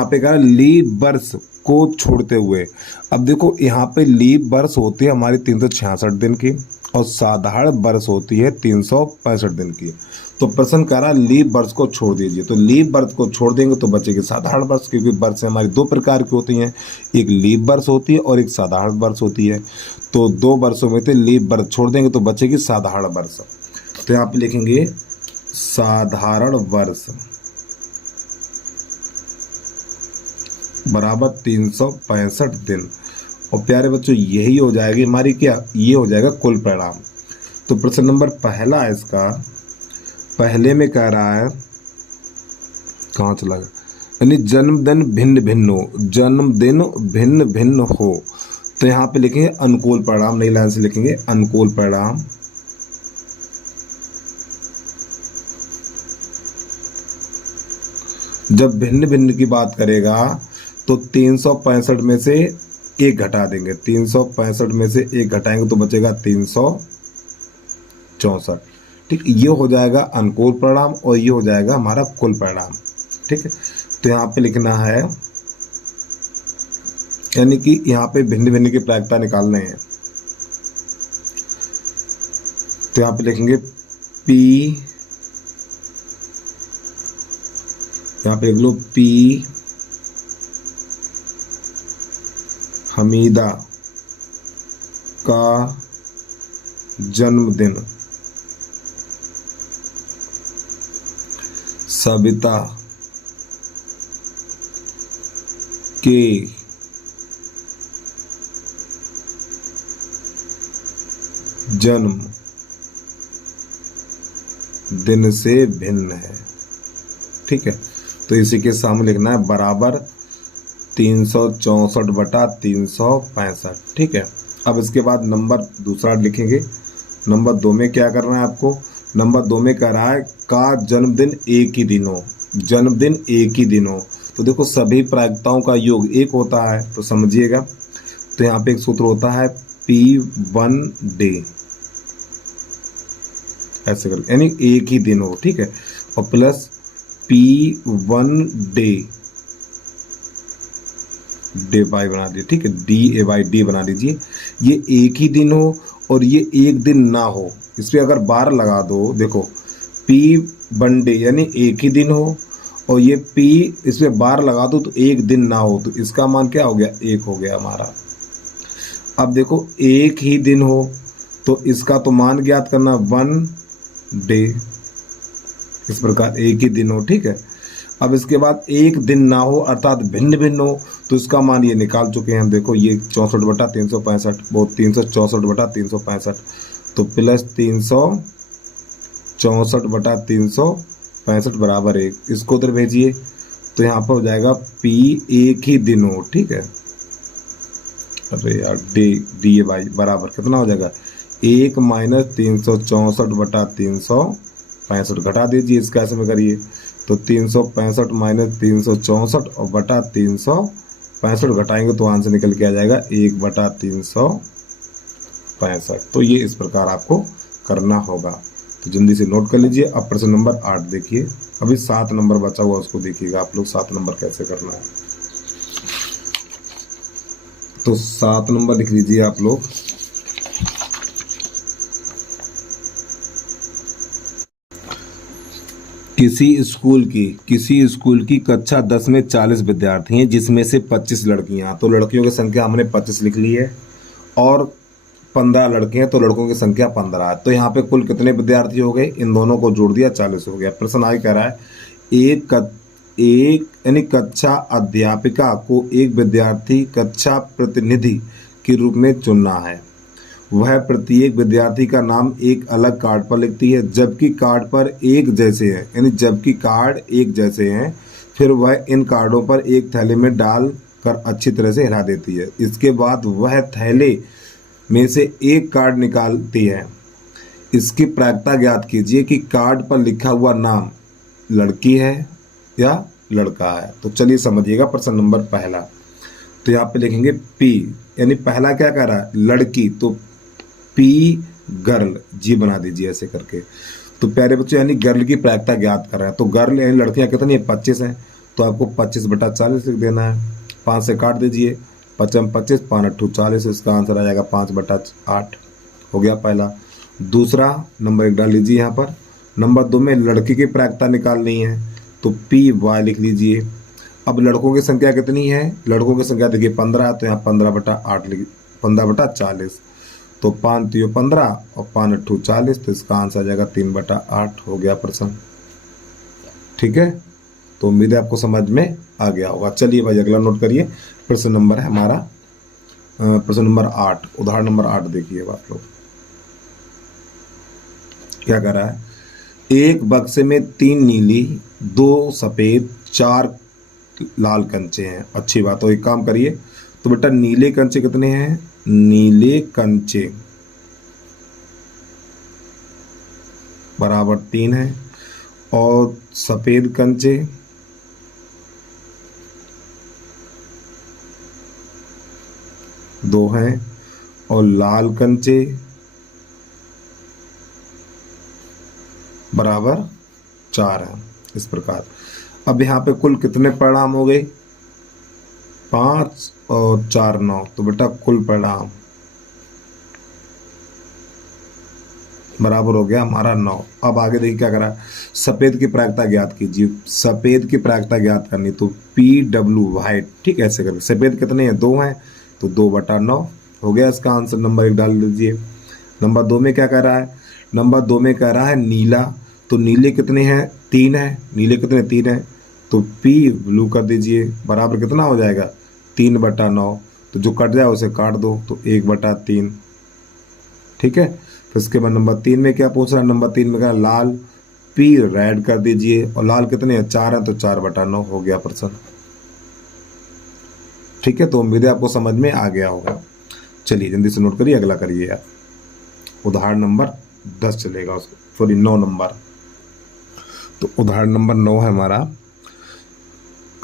पे क्या लीप वर्ष को छोड़ते हुए, अब देखो यहाँ पे लीप वर्ष होती है हमारी 366 दिन की और साधारण वर्ष होती है 365 दिन की। तो प्रश्न कह रहा लीप वर्ष को छोड़ दीजिए, तो लीप वर्ष को छोड़ देंगे तो बचेगी साधारण वर्ष, क्योंकि वर्ष हमारी 2 प्रकार की होती हैं, एक लीप वर्ष होती है और एक साधारण वर्ष होती है। तो 2 वर्षों में से लीप वर्ष छोड़ देंगे तो बचेगी साधारण वर्ष। तो यहाँ पे लिखेंगे साधारण वर्ष बराबर 365 दिन, और प्यारे बच्चों यही हो जाएगी हमारी क्या, ये हो जाएगा कुल परिणाम। तो प्रश्न नंबर पहला है इसका, पहले में कह रहा है, कहाँ चला गया, यानी जन्मदिन भिन्न भिन्न हो, जन्मदिन भिन्न भिन्न हो, तो यहाँ पे लिखेंगे अनुकूल परिणाम, नई लाइन से लिखेंगे अनुकूल परिणाम। जब भिन्न भिन्न की बात करेगा तो 365 में से 1 घटा देंगे, 365 में से 1 घटाएंगे तो बचेगा 364, ठीक। ये हो जाएगा अनुकूल परिणाम और ये हो जाएगा हमारा कुल परिणाम, ठीक है। तो यहाँ पे लिखना है, यानी कि यहाँ पे भिन्न भिन्न की प्रायिकता निकालने हैं, तो यहाँ पे लिखेंगे P, यहाँ पे लिख लो P हमीदा का जन्मदिन सविता के जन्म दिन से भिन्न है, ठीक है। तो इसी के सामने लिखना है बराबर 364/365। ठीक है। अब इसके बाद नंबर दूसरा लिखेंगे। नंबर 2 में क्या करना है आपको? नंबर 2 में कह रहा है का जन्मदिन एक ही दिन हो। जन्मदिन एक ही दिन हो तो देखो सभी प्रायिकताओं का योग एक होता है, तो समझिएगा। तो यहाँ पे एक सूत्र होता है P1 डे, ऐसे करके, यानी एक ही दिन हो। ठीक है। और plus P1 day, day by बना दीजिए। ठीक है, DAY बना दीजिए। ये एक ही दिन हो और ये एक दिन ना हो, इस पर अगर बार लगा दो, देखो P1 डे यानी एक ही दिन हो और ये P इस पर बार लगा दो तो एक दिन ना हो, तो इसका मान क्या हो गया? एक हो गया हमारा। अब देखो एक ही दिन हो तो इसका तो मान ज्ञात करना 1 डे, इस प्रकार एक ही दिन हो। ठीक है। अब इसके बाद एक दिन ना हो अर्थात भिन्न भिन्न हो, तो इसका मान ये निकाल चुके हैं हम। देखो ये 64/365, वो 364/365, तो प्लस 364/365 बराबर 1। इसको उधर भेजिए तो यहाँ पर हो जाएगा P एक ही दिन हो। ठीक है। अरे यार DAY बराबर कितना हो जाएगा? 1 - 364/365 घटा दीजिए, इसका ऐसे में करिए तो 365 - 364 और बटा 365 घटाएंगे तो आंसर निकल के आ जाएगा 1/365। तो ये इस प्रकार आपको करना होगा। तो जल्दी से नोट कर लीजिए। अब प्रश्न नंबर 8 देखिए। अभी 7 नंबर बचा हुआ, उसको देखिएगा आप लोग 7 नंबर कैसे करना है। तो 7 नंबर लिख लीजिए आप लोग। किसी स्कूल की कक्षा 10 में 40 विद्यार्थी हैं, जिसमें से 25 लड़कियां। तो लड़कियों की संख्या हमने 25 लिख ली है और 15 लड़के हैं, तो लड़कों की संख्या 15 है। तो यहाँ पे कुल कितने विद्यार्थी हो गए? इन दोनों को जोड़ दिया, 40 हो गया। प्रश्न आगे कह रहा है एक यानी कक्षा अध्यापिका को एक विद्यार्थी कक्षा प्रतिनिधि के रूप में चुनना है। वह प्रत्येक विद्यार्थी का नाम एक अलग कार्ड पर लिखती है, जबकि कार्ड पर एक जैसे हैं, यानी जबकि कार्ड एक जैसे हैं। फिर वह इन कार्डों पर एक थैले में डाल कर अच्छी तरह से हिला देती है। इसके बाद वह थैले में से एक कार्ड निकालती है। इसकी प्रायिकता ज्ञात कीजिए कि कार्ड पर लिखा हुआ नाम लड़की है या लड़का है। तो चलिए समझिएगा प्रश्न नंबर पहला। तो यहाँ पे लिखेंगे P, यानी पहला क्या कह रहा है? लड़की, तो P गर्ल, जी बना दीजिए ऐसे करके। तो प्यारे बच्चों यानी गर्ल की प्रायिकता ज्ञात कर रहे हैं। तो गर्ल यानी लड़कियां कितनी है? 25 हैं, तो आपको 25/40 लिख देना है। 5 से काट दीजिए, 5 25, 5 8 40, इसका आंसर आ जाएगा 5/8 हो गया पहला। दूसरा नंबर 1 डाल लीजिए यहाँ पर। नंबर 2 में लड़की की प्रायिकता निकालनी है, तो PY लिख लीजिए। अब लड़कों की संख्या कितनी है? लड़कों की संख्या देखिए 15 है, तो यहाँ 15/8 लिख, 15/40, तो 5 3 15 और 5 8 40, तो इसका आंसर आ जाएगा 3/8 हो गया प्रश्न। ठीक है। तो उम्मीद है आपको समझ में आ गया होगा। चलिए भाई अगला नोट करिए। प्रश्न नंबर है हमारा प्रश्न नंबर 8, उदाहरण नंबर 8 देखिए आप लोग क्या कर रहा है। एक बक्से में 3 नीली, 2 सफेद, 4 लाल कंचे हैं। अच्छी बात। तो एक काम करिए, तो बेटा नीले कंचे कितने हैं? नीले कंचे बराबर 3 है और सफेद कंचे दो हैं और लाल कंचे बराबर 4 हैं। इस प्रकार अब यहाँ पे कुल कितने परिणाम हो गए? 5 और 4 9, तो बेटा कुल परिणाम बराबर हो गया हमारा 9। अब आगे देखिए क्या करा। सफेद की प्रायिकता ज्ञात कीजिए। सफेद की प्रायिकता ज्ञात करनी, तो PW व्हाइट। ठीक है, ऐसे करके। सफेद कितने हैं? 2 हैं, तो 2/9 हो गया इसका आंसर। नंबर 1 डाल दीजिए। नंबर 2 में क्या कह रहा है? नंबर 2 में कह रहा है नीला, तो नीले कितने हैं? 3 हैं। नीले कितने? 3 हैं, तो P ब्लू कर दीजिए। बराबर कितना हो जाएगा? 3/9। तो जो कट जाए उसे काट दो, तो 1/3। ठीक है। फिर इसके बाद नंबर 3 में क्या पूछ रहा है? नंबर 3 में कह रहा लाल, पी रेड कर दीजिए, और लाल कितने हैं, 4 हैं, तो 4/9 हो गया प्रश्न। ठीक है, तो उम्मीद है आपको समझ में आ गया होगा। चलिए जल्दी से नोट करिए, अगला करिए आप। उदाहरण नंबर 10 चलेगा, सॉरी 9 नंबर। तो उदाहरण नंबर 9 है हमारा,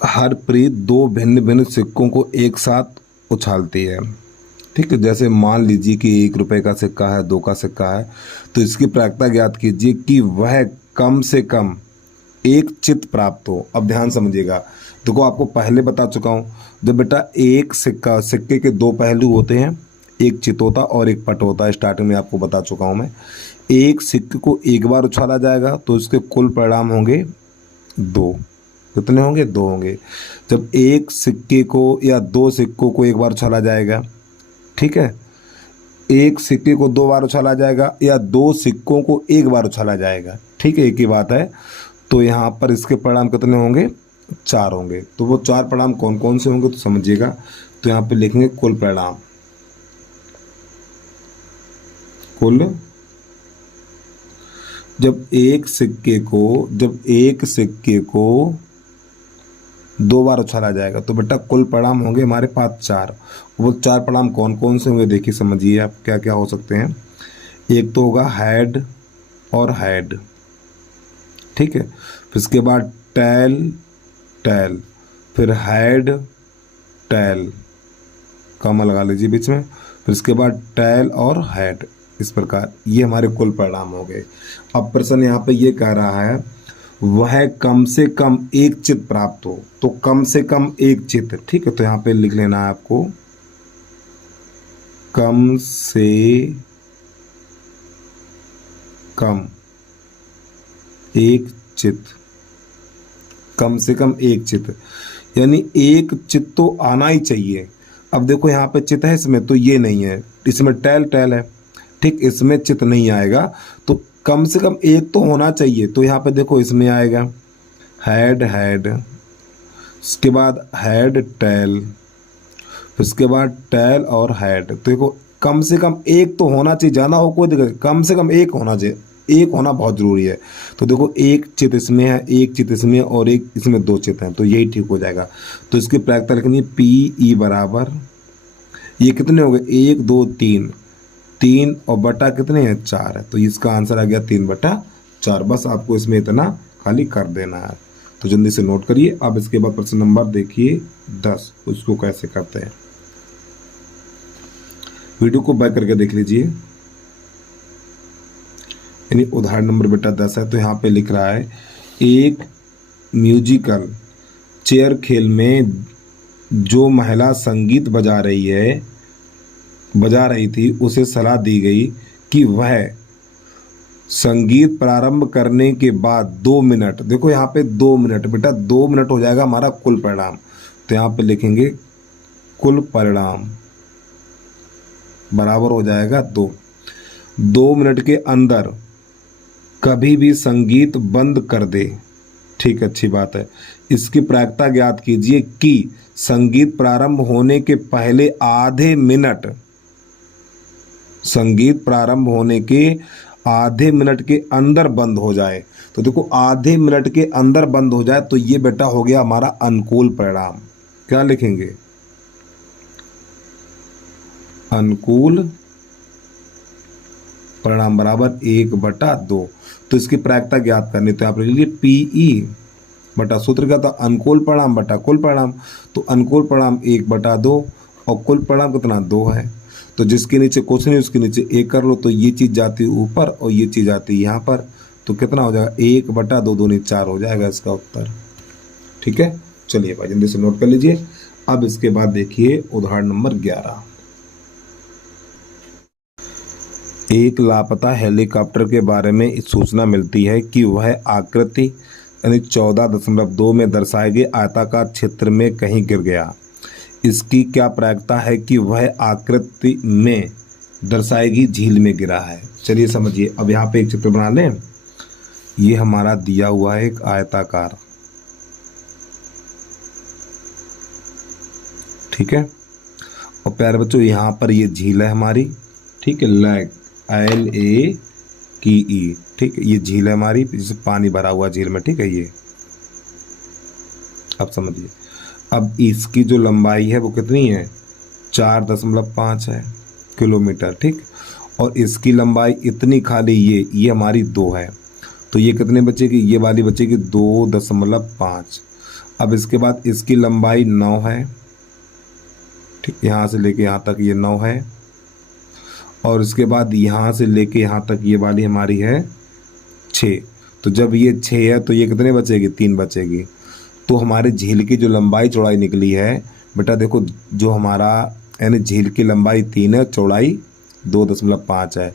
हरप्रीत 2 भिन्न भिन्न सिक्कों को एक साथ उछालती है। ठीक है, जैसे मान लीजिए कि 1 रुपए का सिक्का है, 2 का सिक्का है, तो इसकी प्रायिकता ज्ञात कीजिए कि वह कम से कम एक चित्त प्राप्त हो। अब ध्यान समझिएगा, देखो आपको पहले बता चुका हूँ, जब बेटा एक सिक्के के 2 पहलू होते हैं, एक चित होता और एक पट होता है, स्टार्टिंग में आपको बता चुका हूँ मैं। एक सिक्के को एक बार उछाला जाएगा तो इसके कुल परिणाम होंगे 2। कितने होंगे, 2 होंगे। जब एक सिक्के को या 2 सिक्कों को एक बार उछाला जाएगा, ठीक है, एक सिक्के को 2 बार उछाला जाएगा या 2 सिक्कों को एक बार उछाला जाएगा, ठीक है, एक ही बात है। तो यहाँ पर इसके परिणाम कितने होंगे, 4 होंगे। तो वो 4 परिणाम कौन कौन से होंगे तो समझिएगा। तो यहाँ पे लिखेंगे कुल परिणाम, कुल, जब एक सिक्के को 2 बार उछाला जाएगा तो बेटा कुल परिणाम होंगे हमारे पास 4। वो 4 परिणाम कौन कौन से होंगे देखिए, समझिए आप क्या क्या हो सकते हैं। एक तो होगा हेड और हेड, ठीक है, फिर इसके बाद टेल टेल, फिर हेड टेल, कॉमा लगा लीजिए बीच में, फिर इसके बाद टेल और हेड। इस प्रकार ये हमारे कुल परिणाम हो गए। अब प्रश्न यहाँ पे ये कह रहा है वह कम से कम एक चित्त प्राप्त हो, तो कम से कम एक चित्त, ठीक है, तो यहाँ पे लिख लेना है आपको, कम से कम एक चित्त, कम से कम एक चित्त, यानी एक चित्त तो आना ही चाहिए। अब देखो यहाँ पे चित्त है इसमें, तो ये नहीं है, इसमें टेल टेल है, ठीक, इसमें चित्त नहीं आएगा, तो कम से कम एक तो होना चाहिए। तो यहाँ पे देखो इसमें आएगा हेड हेड, उसके बाद हेड टेल, फिर उसके बाद टेल और हेड। तो देखो कम से कम एक तो होना चाहिए, ज़्यादा हो कोई दिक्कत, कम से कम एक होना चाहिए, एक होना बहुत ज़रूरी है। तो देखो एक चित्त इसमें है, एक चित्त इसमें, और एक इसमें 2 चित्त हैं, तो यही ठीक हो जाएगा। तो इसकी प्रायिकता लिखनी है पी बराबर, ये कितने हो गए, 1 2 3 और बटा कितने हैं, 4 है। तो इसका आंसर आ गया 3/4। बस आपको इसमें इतना खाली कर देना है। तो जल्दी से नोट करिए। अब इसके बाद प्रश्न नंबर देखिए 10, उसको कैसे करते हैं, वीडियो को बैक करके देख लीजिए। यानी उदाहरण नंबर बेटा 10 है, तो यहाँ पे लिख रहा है एक म्यूजिकल चेयर खेल में जो महिला संगीत बजा रही थी उसे सलाह दी गई कि वह संगीत प्रारंभ करने के बाद 2 मिनट, देखो यहाँ पे 2 मिनट, बेटा 2 मिनट हो जाएगा हमारा कुल परिणाम। तो यहाँ पे लिखेंगे कुल परिणाम बराबर हो जाएगा 2 मिनट के अंदर कभी भी संगीत बंद कर दे, ठीक, अच्छी बात है। इसकी प्रायिकता ज्ञात कीजिए कि संगीत प्रारंभ होने के पहले आधे मिनट, संगीत प्रारंभ होने के आधे मिनट के अंदर बंद हो जाए। तो देखो आधे मिनट के अंदर बंद हो जाए, तो ये बेटा हो गया हमारा अनुकूल परिणाम। क्या लिखेंगे, अनुकूल परिणाम बराबर 1/2। तो इसकी प्रायिकता ज्ञात करनी, तो आप लिख लीजिए पीई बटा सूत्र क्या था, अनुकूल परिणाम बटा कुल परिणाम। तो अनुकूल परिणाम 1/2 और कुल परिणाम कितना 2 है। तो जिसके नीचे कुछ नहीं उसके नीचे 1 कर लो, तो ये चीज़ जाती है ऊपर और ये चीज़ आती है यहाँ पर, तो कितना हो जाएगा 1/2, 2 4 हो जाएगा इसका उत्तर। ठीक है, चलिए भाई जल्दी से नोट कर लीजिए। अब इसके बाद देखिए उदाहरण नंबर 11। एक लापता हेलीकॉप्टर के बारे में सूचना मिलती है कि वह आकृति यानी 14.2 में दर्शाए गए आयताकार क्षेत्र में कहीं गिर गया। इसकी क्या प्रायिकता है कि वह आकृति में दर्शाएगी झील में गिरा है। चलिए समझिए। अब यहाँ पे एक चित्र बना लें। ये हमारा दिया हुआ है एक आयताकार, ठीक है, और प्यारे बच्चों यहाँ पर ये झील है हमारी, ठीक है, लेक LAKE, ठीक है, ये झील है हमारी, जिससे पानी भरा हुआ झील में, ठीक है ये। अब समझिए, अब इसकी जो लंबाई है वो कितनी है, 4.5 है किलोमीटर, ठीक। और इसकी लंबाई इतनी खाली ये हमारी 2 है, तो ये कितने बचेगी, ये वाली बचेगी 2.5। अब इसके बाद इसकी लंबाई 9 है, ठीक, यहाँ से लेके यहाँ तक ये 9 है, और इसके बाद यहाँ से लेके यहाँ तक ये वाली हमारी है 6। तो जब ये 6 है तो ये कितने बचेगी, 3 बचेगी। तो हमारे झील की जो लंबाई चौड़ाई निकली है बेटा, देखो जो हमारा यानी झील की लंबाई 3 है, चौड़ाई 2.5 है,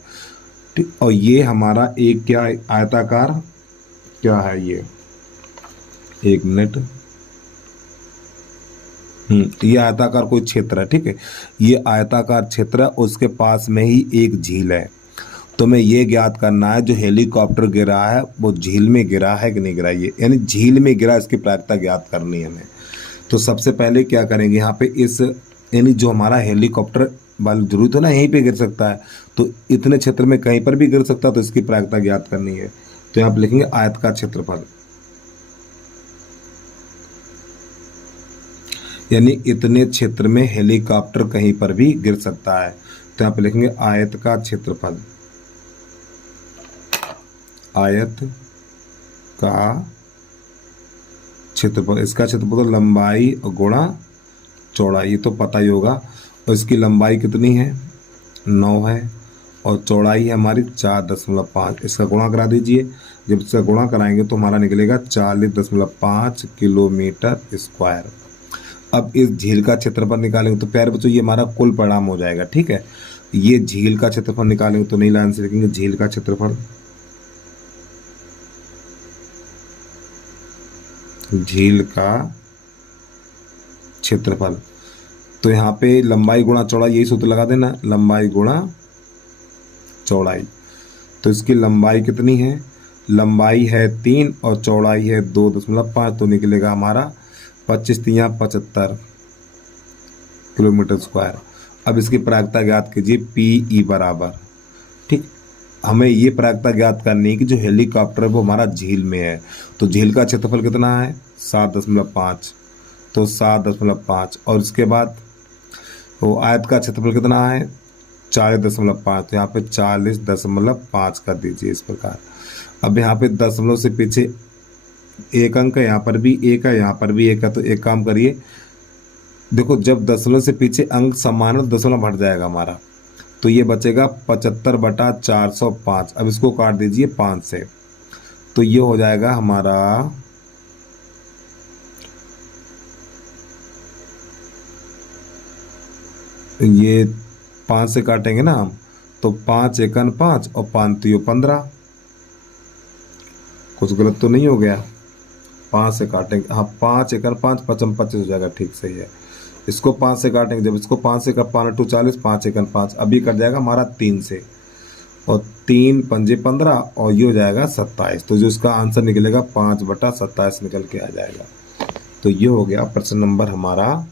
ठीक। और ये हमारा एक क्या आयताकार, क्या है ये, 1 मिनट, ये आयताकार कोई क्षेत्र है, ठीक है, ये आयताकार क्षेत्र है, उसके पास में ही एक झील है। तो मैं ये ज्ञात करना है जो हेलीकॉप्टर गिरा है वो झील में गिरा है कि नहीं गिरा, ये यानी झील में गिरा, इसकी प्रायिकता ज्ञात करनी है हमें। तो सबसे पहले क्या करेंगे, यहाँ पे इस यानी जो हमारा हेलीकॉप्टर वाली जरूरी तो ना यहीं पे गिर सकता है, तो इतने क्षेत्र में कहीं पर भी गिर सकता है, तो इसकी प्रायिकता ज्ञात करनी है। तो यहाँ पे लिखेंगे आयताकार क्षेत्रफल, यानी इतने क्षेत्र में हेलीकॉप्टर कहीं पर भी गिर सकता है। तो यहाँ पे लिखेंगे आयत का क्षेत्रफल, आयत का क्षेत्रफल, इसका क्षेत्रफल तो लंबाई गुणा चौड़ाई, ये तो पता ही होगा। और इसकी लंबाई कितनी है, 9 है, और चौड़ाई है हमारी 4.5। इसका गुणा करा दीजिए, जब इसका गुणा कराएंगे तो हमारा निकलेगा 40.5 किलोमीटर स्क्वायर। अब इस झील का क्षेत्रफल निकालेंगे तो प्यारे बच्चों ये हमारा कुल परिणाम हो जाएगा, ठीक है। ये झील का क्षेत्रफल निकालेंगे तो नई लाइन से लिखेंगे झील का क्षेत्रफल, झील का क्षेत्रफल। तो यहाँ पे लंबाई गुणा चौड़ाई, यही सूत्र लगा देना, लंबाई गुणा चौड़ाई। तो इसकी लंबाई कितनी है, लंबाई है 3 और चौड़ाई है 2.5, तो निकलेगा हमारा 25×3=75 किलोमीटर स्क्वायर। अब इसकी प्रायिकता ज्ञात कीजिए, PE बराबर, ठीक। हमें ये प्रायिकता ज्ञात करनी है कि जो हेलीकॉप्टर है वो हमारा झील में है, तो झील का क्षेत्रफल कितना है 7.5, तो 7.5, और इसके बाद वो आयत का क्षेत्रफल कितना है 40.5, तो यहाँ पे 40.5 कर दीजिए इस प्रकार। अब यहाँ पे दशमलव से पीछे एक अंक है, यहाँ पर भी एक है, यहाँ पर भी एक है, तो एक काम करिए, देखो जब दशमलव से पीछे अंक समान हो दशमलव हट जाएगा हमारा, तो ये बचेगा 75/405। अब इसको काट दीजिए 5 से, तो ये हो जाएगा हमारा ये 5 से काटेंगे ना हम, तो 5 एकन 5 और 5 तो 15, कुछ गलत तो नहीं हो गया, 5 से काटेंगे, हाँ 5 एकन 5 5 25 हो जाएगा, ठीक सही है। इसको 5 से काटेंगे, जब इसको 5 से 5 2 40, 5 एकन 5, अभी कट जाएगा हमारा 3 से, और 3 पंजे 15, और ये हो जाएगा 27। तो जो इसका आंसर निकलेगा 5/27 निकल के आ जाएगा। तो ये हो गया प्रश्न नंबर हमारा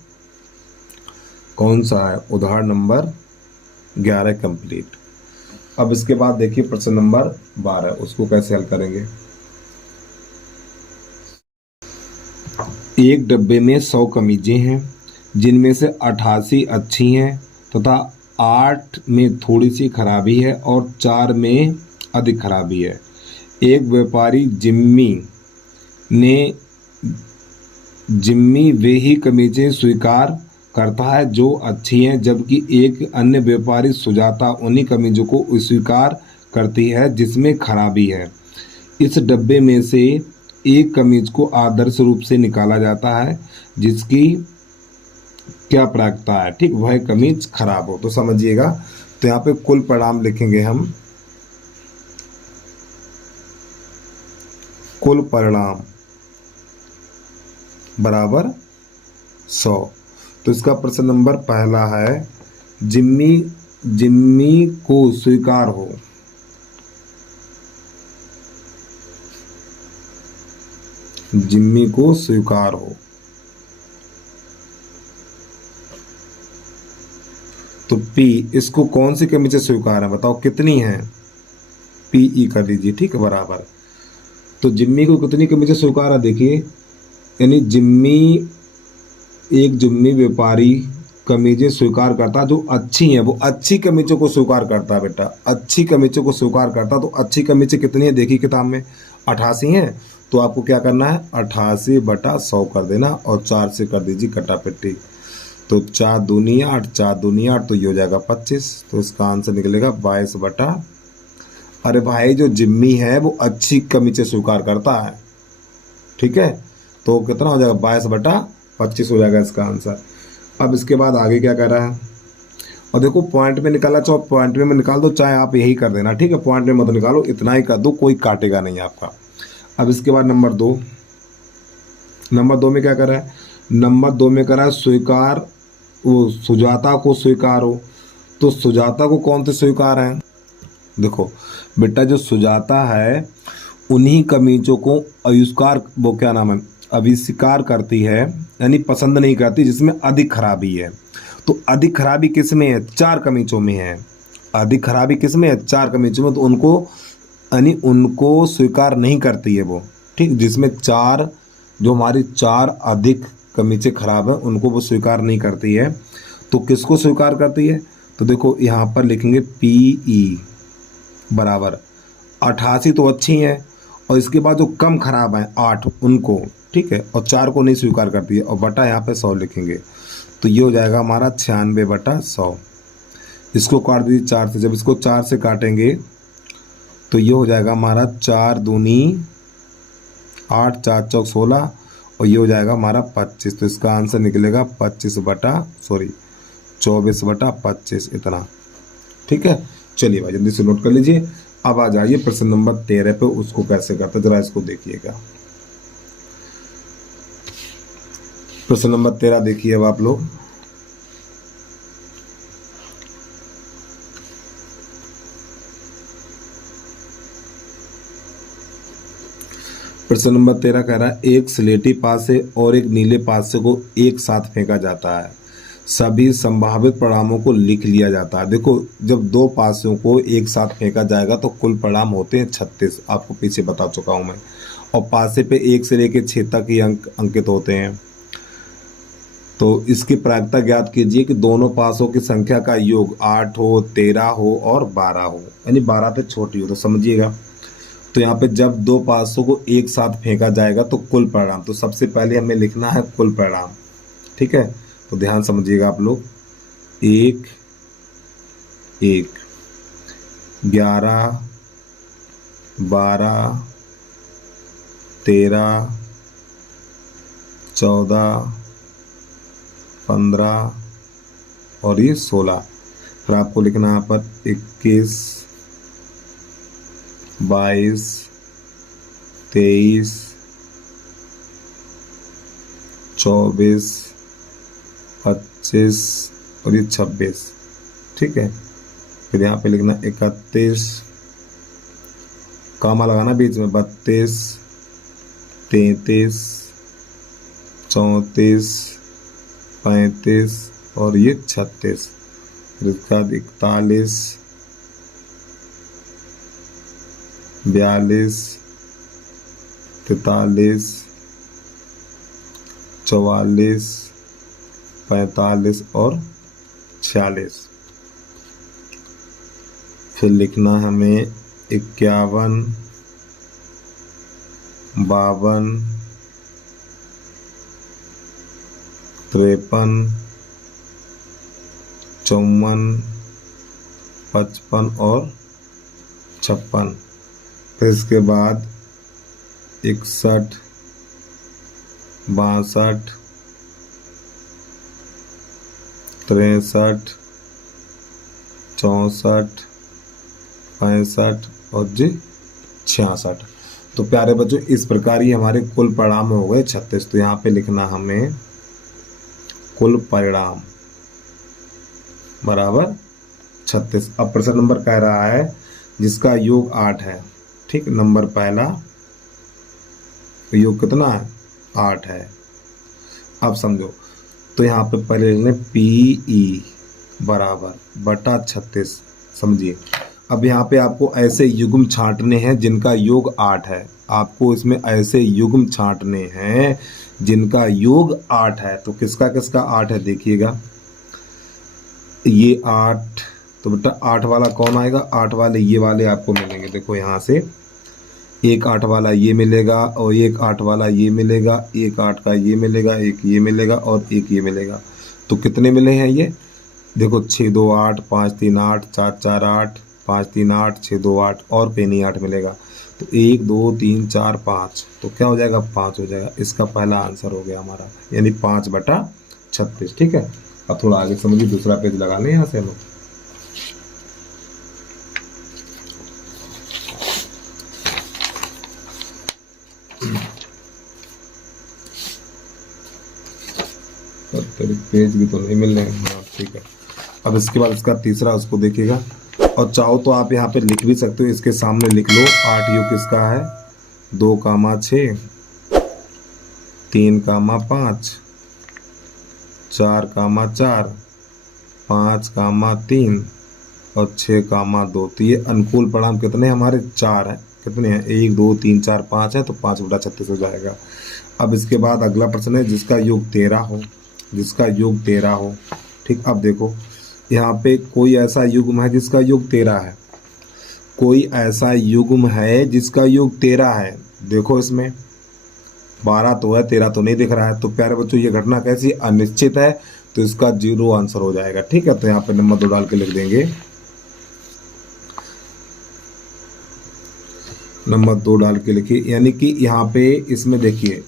कौन सा है, उदाहरण नंबर 11 कंप्लीट। अब इसके बाद देखिए प्रश्न नंबर 12, उसको कैसे हल करेंगे। एक डब्बे में 100 कमीजें हैं, जिनमें से 88 अच्छी हैं तथा 8 में थोड़ी सी खराबी है और 4 में अधिक खराबी है। एक व्यापारी जिम्मी वे ही कमीजें स्वीकार करता है जो अच्छी हैं, जबकि एक अन्य व्यापारी सुजाता उन्हीं कमीजों को स्वीकार करती है जिसमें खराबी है। इस डब्बे में से एक कमीज को आदर्श रूप से निकाला जाता है जिसकी क्या प्रायिकता है, ठीक, वह कमीज खराब हो। तो समझिएगा, तो यहाँ पे कुल परिणाम लिखेंगे हम, कुल परिणाम बराबर 100। तो इसका प्रश्न नंबर पहला है, जिम्मी को स्वीकार हो, जिम्मी को स्वीकार हो। तो P, इसको कौन सी कमीजें स्वीकार है बताओ कितनी हैं, PE कर लीजिए, ठीक है, बराबर। तो जिम्मी को कितनी कमीजें स्वीकार है देखिए, यानी एक जिम्मी व्यापारी कमीजें स्वीकार करता जो अच्छी हैं, वो अच्छी कमीजों को स्वीकार करता है बेटा, अच्छी कमीजों को स्वीकार करता। तो अच्छी कमीजें कितनी है देखिए किताब में, 88 हैं। तो आपको क्या करना है, 88/100 कर देना और 4 से कर दीजिए कटापिट्टी। तो 4 दूनी 8, 4 दूनी 8, तो ये हो जाएगा 25। तो इसका आंसर निकलेगा 22 अरे भाई जो जिम्मी है वो अच्छी कमीजें स्वीकार करता है, ठीक है। तो कितना हो जाएगा, 22/25 हो जाएगा इसका आंसर। अब इसके बाद आगे क्या कर रहा है, और देखो पॉइंट में निकाला, चाहे पॉइंट में निकाल दो, चाहे आप यही कर देना, ठीक है, पॉइंट में मत निकालो, इतना ही कर दो, कोई काटेगा नहीं आपका। अब इसके बाद नंबर 2 में क्या कर रहा है, नंबर 2 में कर रहा है स्वीकार, वो सुजाता को स्वीकार हो। तो सुजाता को कौन से स्वीकार है, देखो बेटा जो सुजाता है उन्हीं कमीजों को आविष्कार, वो क्या नाम है, आविष्कार करती है, यानी पसंद नहीं करती जिसमें अधिक खराबी है। तो अधिक खराबी किस में है, 4 कमीजों में है। अधिक खराबी किस में है, 4 कमीजों में। तो उनको यानी उनको स्वीकार नहीं करती है वो, ठीक, जिसमें 4, जो हमारी 4 अधिक कमीजें खराब है उनको वो स्वीकार नहीं करती है। तो किसको स्वीकार करती है, तो देखो यहाँ पर लिखेंगे PE बराबर 88 तो अच्छी हैं, और इसके बाद जो कम खराब है 8 उनको, ठीक है, और 4 को नहीं स्वीकार करती है, और बटा यहाँ पे 100 लिखेंगे। तो ये हो जाएगा हमारा 96/100। इसको काट दीजिए 4 से, जब इसको 4 से काटेंगे तो ये हो जाएगा हमारा 4 दूनी 8, 4 चौक 16, और ये हो जाएगा हमारा 25। तो इसका आंसर निकलेगा 24/25 इतना, ठीक है। चलिए भाई जल्दी से नोट कर लीजिए। अब आ जाइए प्रश्न नंबर 13 पे, उसको कैसे करते हैं जरा इसको देखिएगा। प्रश्न नंबर 13 देखिए अब आप लोग, प्रश्न नंबर 13 कह रहा है एक स्लेटी पासे और एक नीले पासे को एक साथ फेंका जाता है, सभी संभावित परिणामों को लिख लिया जाता है। देखो जब 2 पासों को एक साथ फेंका जाएगा तो कुल परिणाम होते हैं 36, आपको पीछे बता चुका हूं मैं। और पासे पे 1 से लेकर 6 तक ही अंक अंकित होते हैं। तो इसकी प्रायिकता ज्ञात कीजिए कि दोनों पासों की संख्या का योग 8 हो, 13 हो और 12 हो, यानी 12 से छोटी हो। तो समझिएगा, तो यहाँ पे जब 2 पासों को एक साथ फेंका जाएगा तो कुल परिणाम, तो सबसे पहले हमें लिखना है कुल परिणाम, ठीक है। तो ध्यान समझिएगा आप लोग, 1 1 11 12 13 14 15 और ये 16। फिर आपको लिखना है यहाँ पर 21 22 23 24 25 और ये 26, ठीक है। फिर यहाँ पे लिखना 31, कामा लगाना बीच में, 32 33 34 35 और ये 36। फिर इसका 41 42 43 44 45 और 46। फिर लिखना हमें 51 52 53 54 55 और 56। फिर इसके बाद 61 62 63 64 65 और जी 66। तो प्यारे बच्चों इस प्रकार ही हमारे कुल परिणाम हो गए 36। तो यहाँ पे लिखना हमें कुल परिणाम बराबर 36। अब प्रश्न नंबर कह रहा है जिसका योग 8 है, ठीक, नंबर पहला योग कितना है 8 है। अब समझो, तो यहाँ पे पहले लिखने PE बराबर बटा 36, समझिए। अब यहाँ पे आपको ऐसे युग्म छांटने हैं जिनका योग 8 है। आपको इसमें ऐसे युग्म छांटने हैं जिनका योग 8 है। तो किसका किसका 8 है देखिएगा, ये 8, तो बेटा 8 वाला कौन आएगा, 8 वाले ये वाले आपको मिलेंगे। देखो यहाँ से एक 8 वाला ये मिलेगा और एक 8 वाला ये मिलेगा, एक 8 का ये मिलेगा, एक ये मिलेगा और एक ये मिलेगा। तो कितने मिले हैं ये, देखो 6 2 8 5 3 8 4 4 8 5 3 8 6 2 8 और पेनी 8 मिलेगा। तो 1 2 3 4 5, तो क्या हो जाएगा 5 हो जाएगा। इसका पहला आंसर हो गया हमारा, यानी 5/36। ठीक है, अब थोड़ा आगे समझिए, दूसरा पेज लगा लें यहाँ से हम लोग। पेज भी तो नहीं मिल रहे हैं। हाँ ठीक है, अब इसके बाद इसका तीसरा उसको देखिएगा, और चाहो तो आप यहाँ पे लिख भी सकते हो, इसके सामने लिख लो 8 योग किसका है, 2, 6 3, 5 4, 4 5, 3 और 6, 2। तो ये अनुकूल परिणाम कितने हमारे 4 हैं, कितने हैं 1 2 3 4 5 है, तो 5/36 हो जाएगा। अब इसके बाद अगला प्रश्न है जिसका योग 13 हो, जिसका योग 13 हो। ठीक, अब देखो यहाँ पे कोई ऐसा युग्म है जिसका योग 13 है, कोई ऐसा युग्म है जिसका योग 13 है। देखो इसमें 12 तो है, 13 तो नहीं दिख रहा है। तो प्यारे बच्चों ये घटना कैसी, अनिश्चित है, तो इसका 0 आंसर हो जाएगा। ठीक है, तो यहाँ पे नंबर 2 डाल के लिख देंगे, नंबर 2 डाल के लिखिए। यानी कि यहाँ पे इसमें देखिए,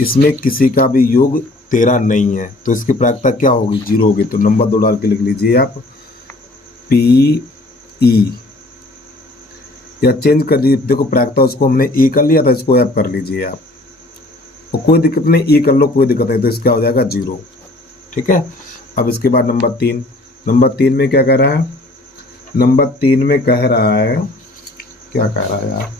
इसमें किसी का भी योग 13 नहीं है, तो इसकी प्रायिकता क्या होगी, 0 होगी। तो नंबर 2 डाल के लिख लीजिए आप PE, या चेंज कर दीजिए। देखो प्रायिकता उसको हमने E कर लिया था, इसको आप कर लीजिए आप, तो कोई दिक्कत नहीं, E कर लो कोई दिक्कत नहीं। तो इसका हो जाएगा 0। ठीक है, अब इसके बाद नंबर 3, नंबर 3 में क्या कह रहा है, नंबर 3 में कह रहा है, क्या कह रहा है यार,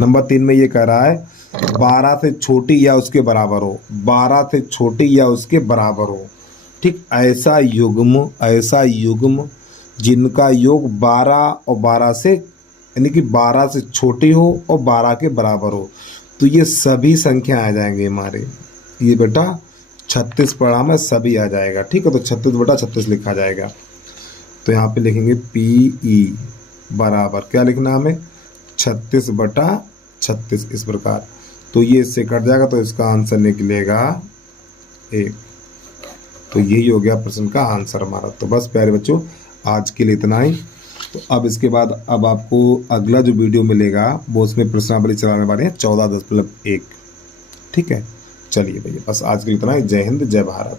नंबर 3 में ये कह रहा है 12 से छोटी या उसके बराबर हो, 12 से छोटी या उसके बराबर हो। ठीक, ऐसा युग्म जिनका योग 12 और 12 से, यानी कि 12 से छोटी हो और 12 के बराबर हो, तो ये सभी संख्या आ जाएंगे हमारे। ये बेटा 36 परिणाम है, सभी आ जाएगा। ठीक है, तो 36/36 लिखा जाएगा। तो यहाँ पे लिखेंगे PE बराबर क्या लिखना हमें, 36/36 इस प्रकार। तो ये इससे कट जाएगा, तो इसका आंसर निकलेगा 1। तो यही हो गया प्रश्न का आंसर हमारा। तो बस प्यारे बच्चों आज के लिए इतना ही। तो अब इसके बाद अब आपको अगला जो वीडियो मिलेगा वो उसमें प्रश्नावली चलाने वाले हैं 14 10+1। ठीक है, चलिए भैया बस आज के लिए इतना ही। जय हिंद, जय भारत।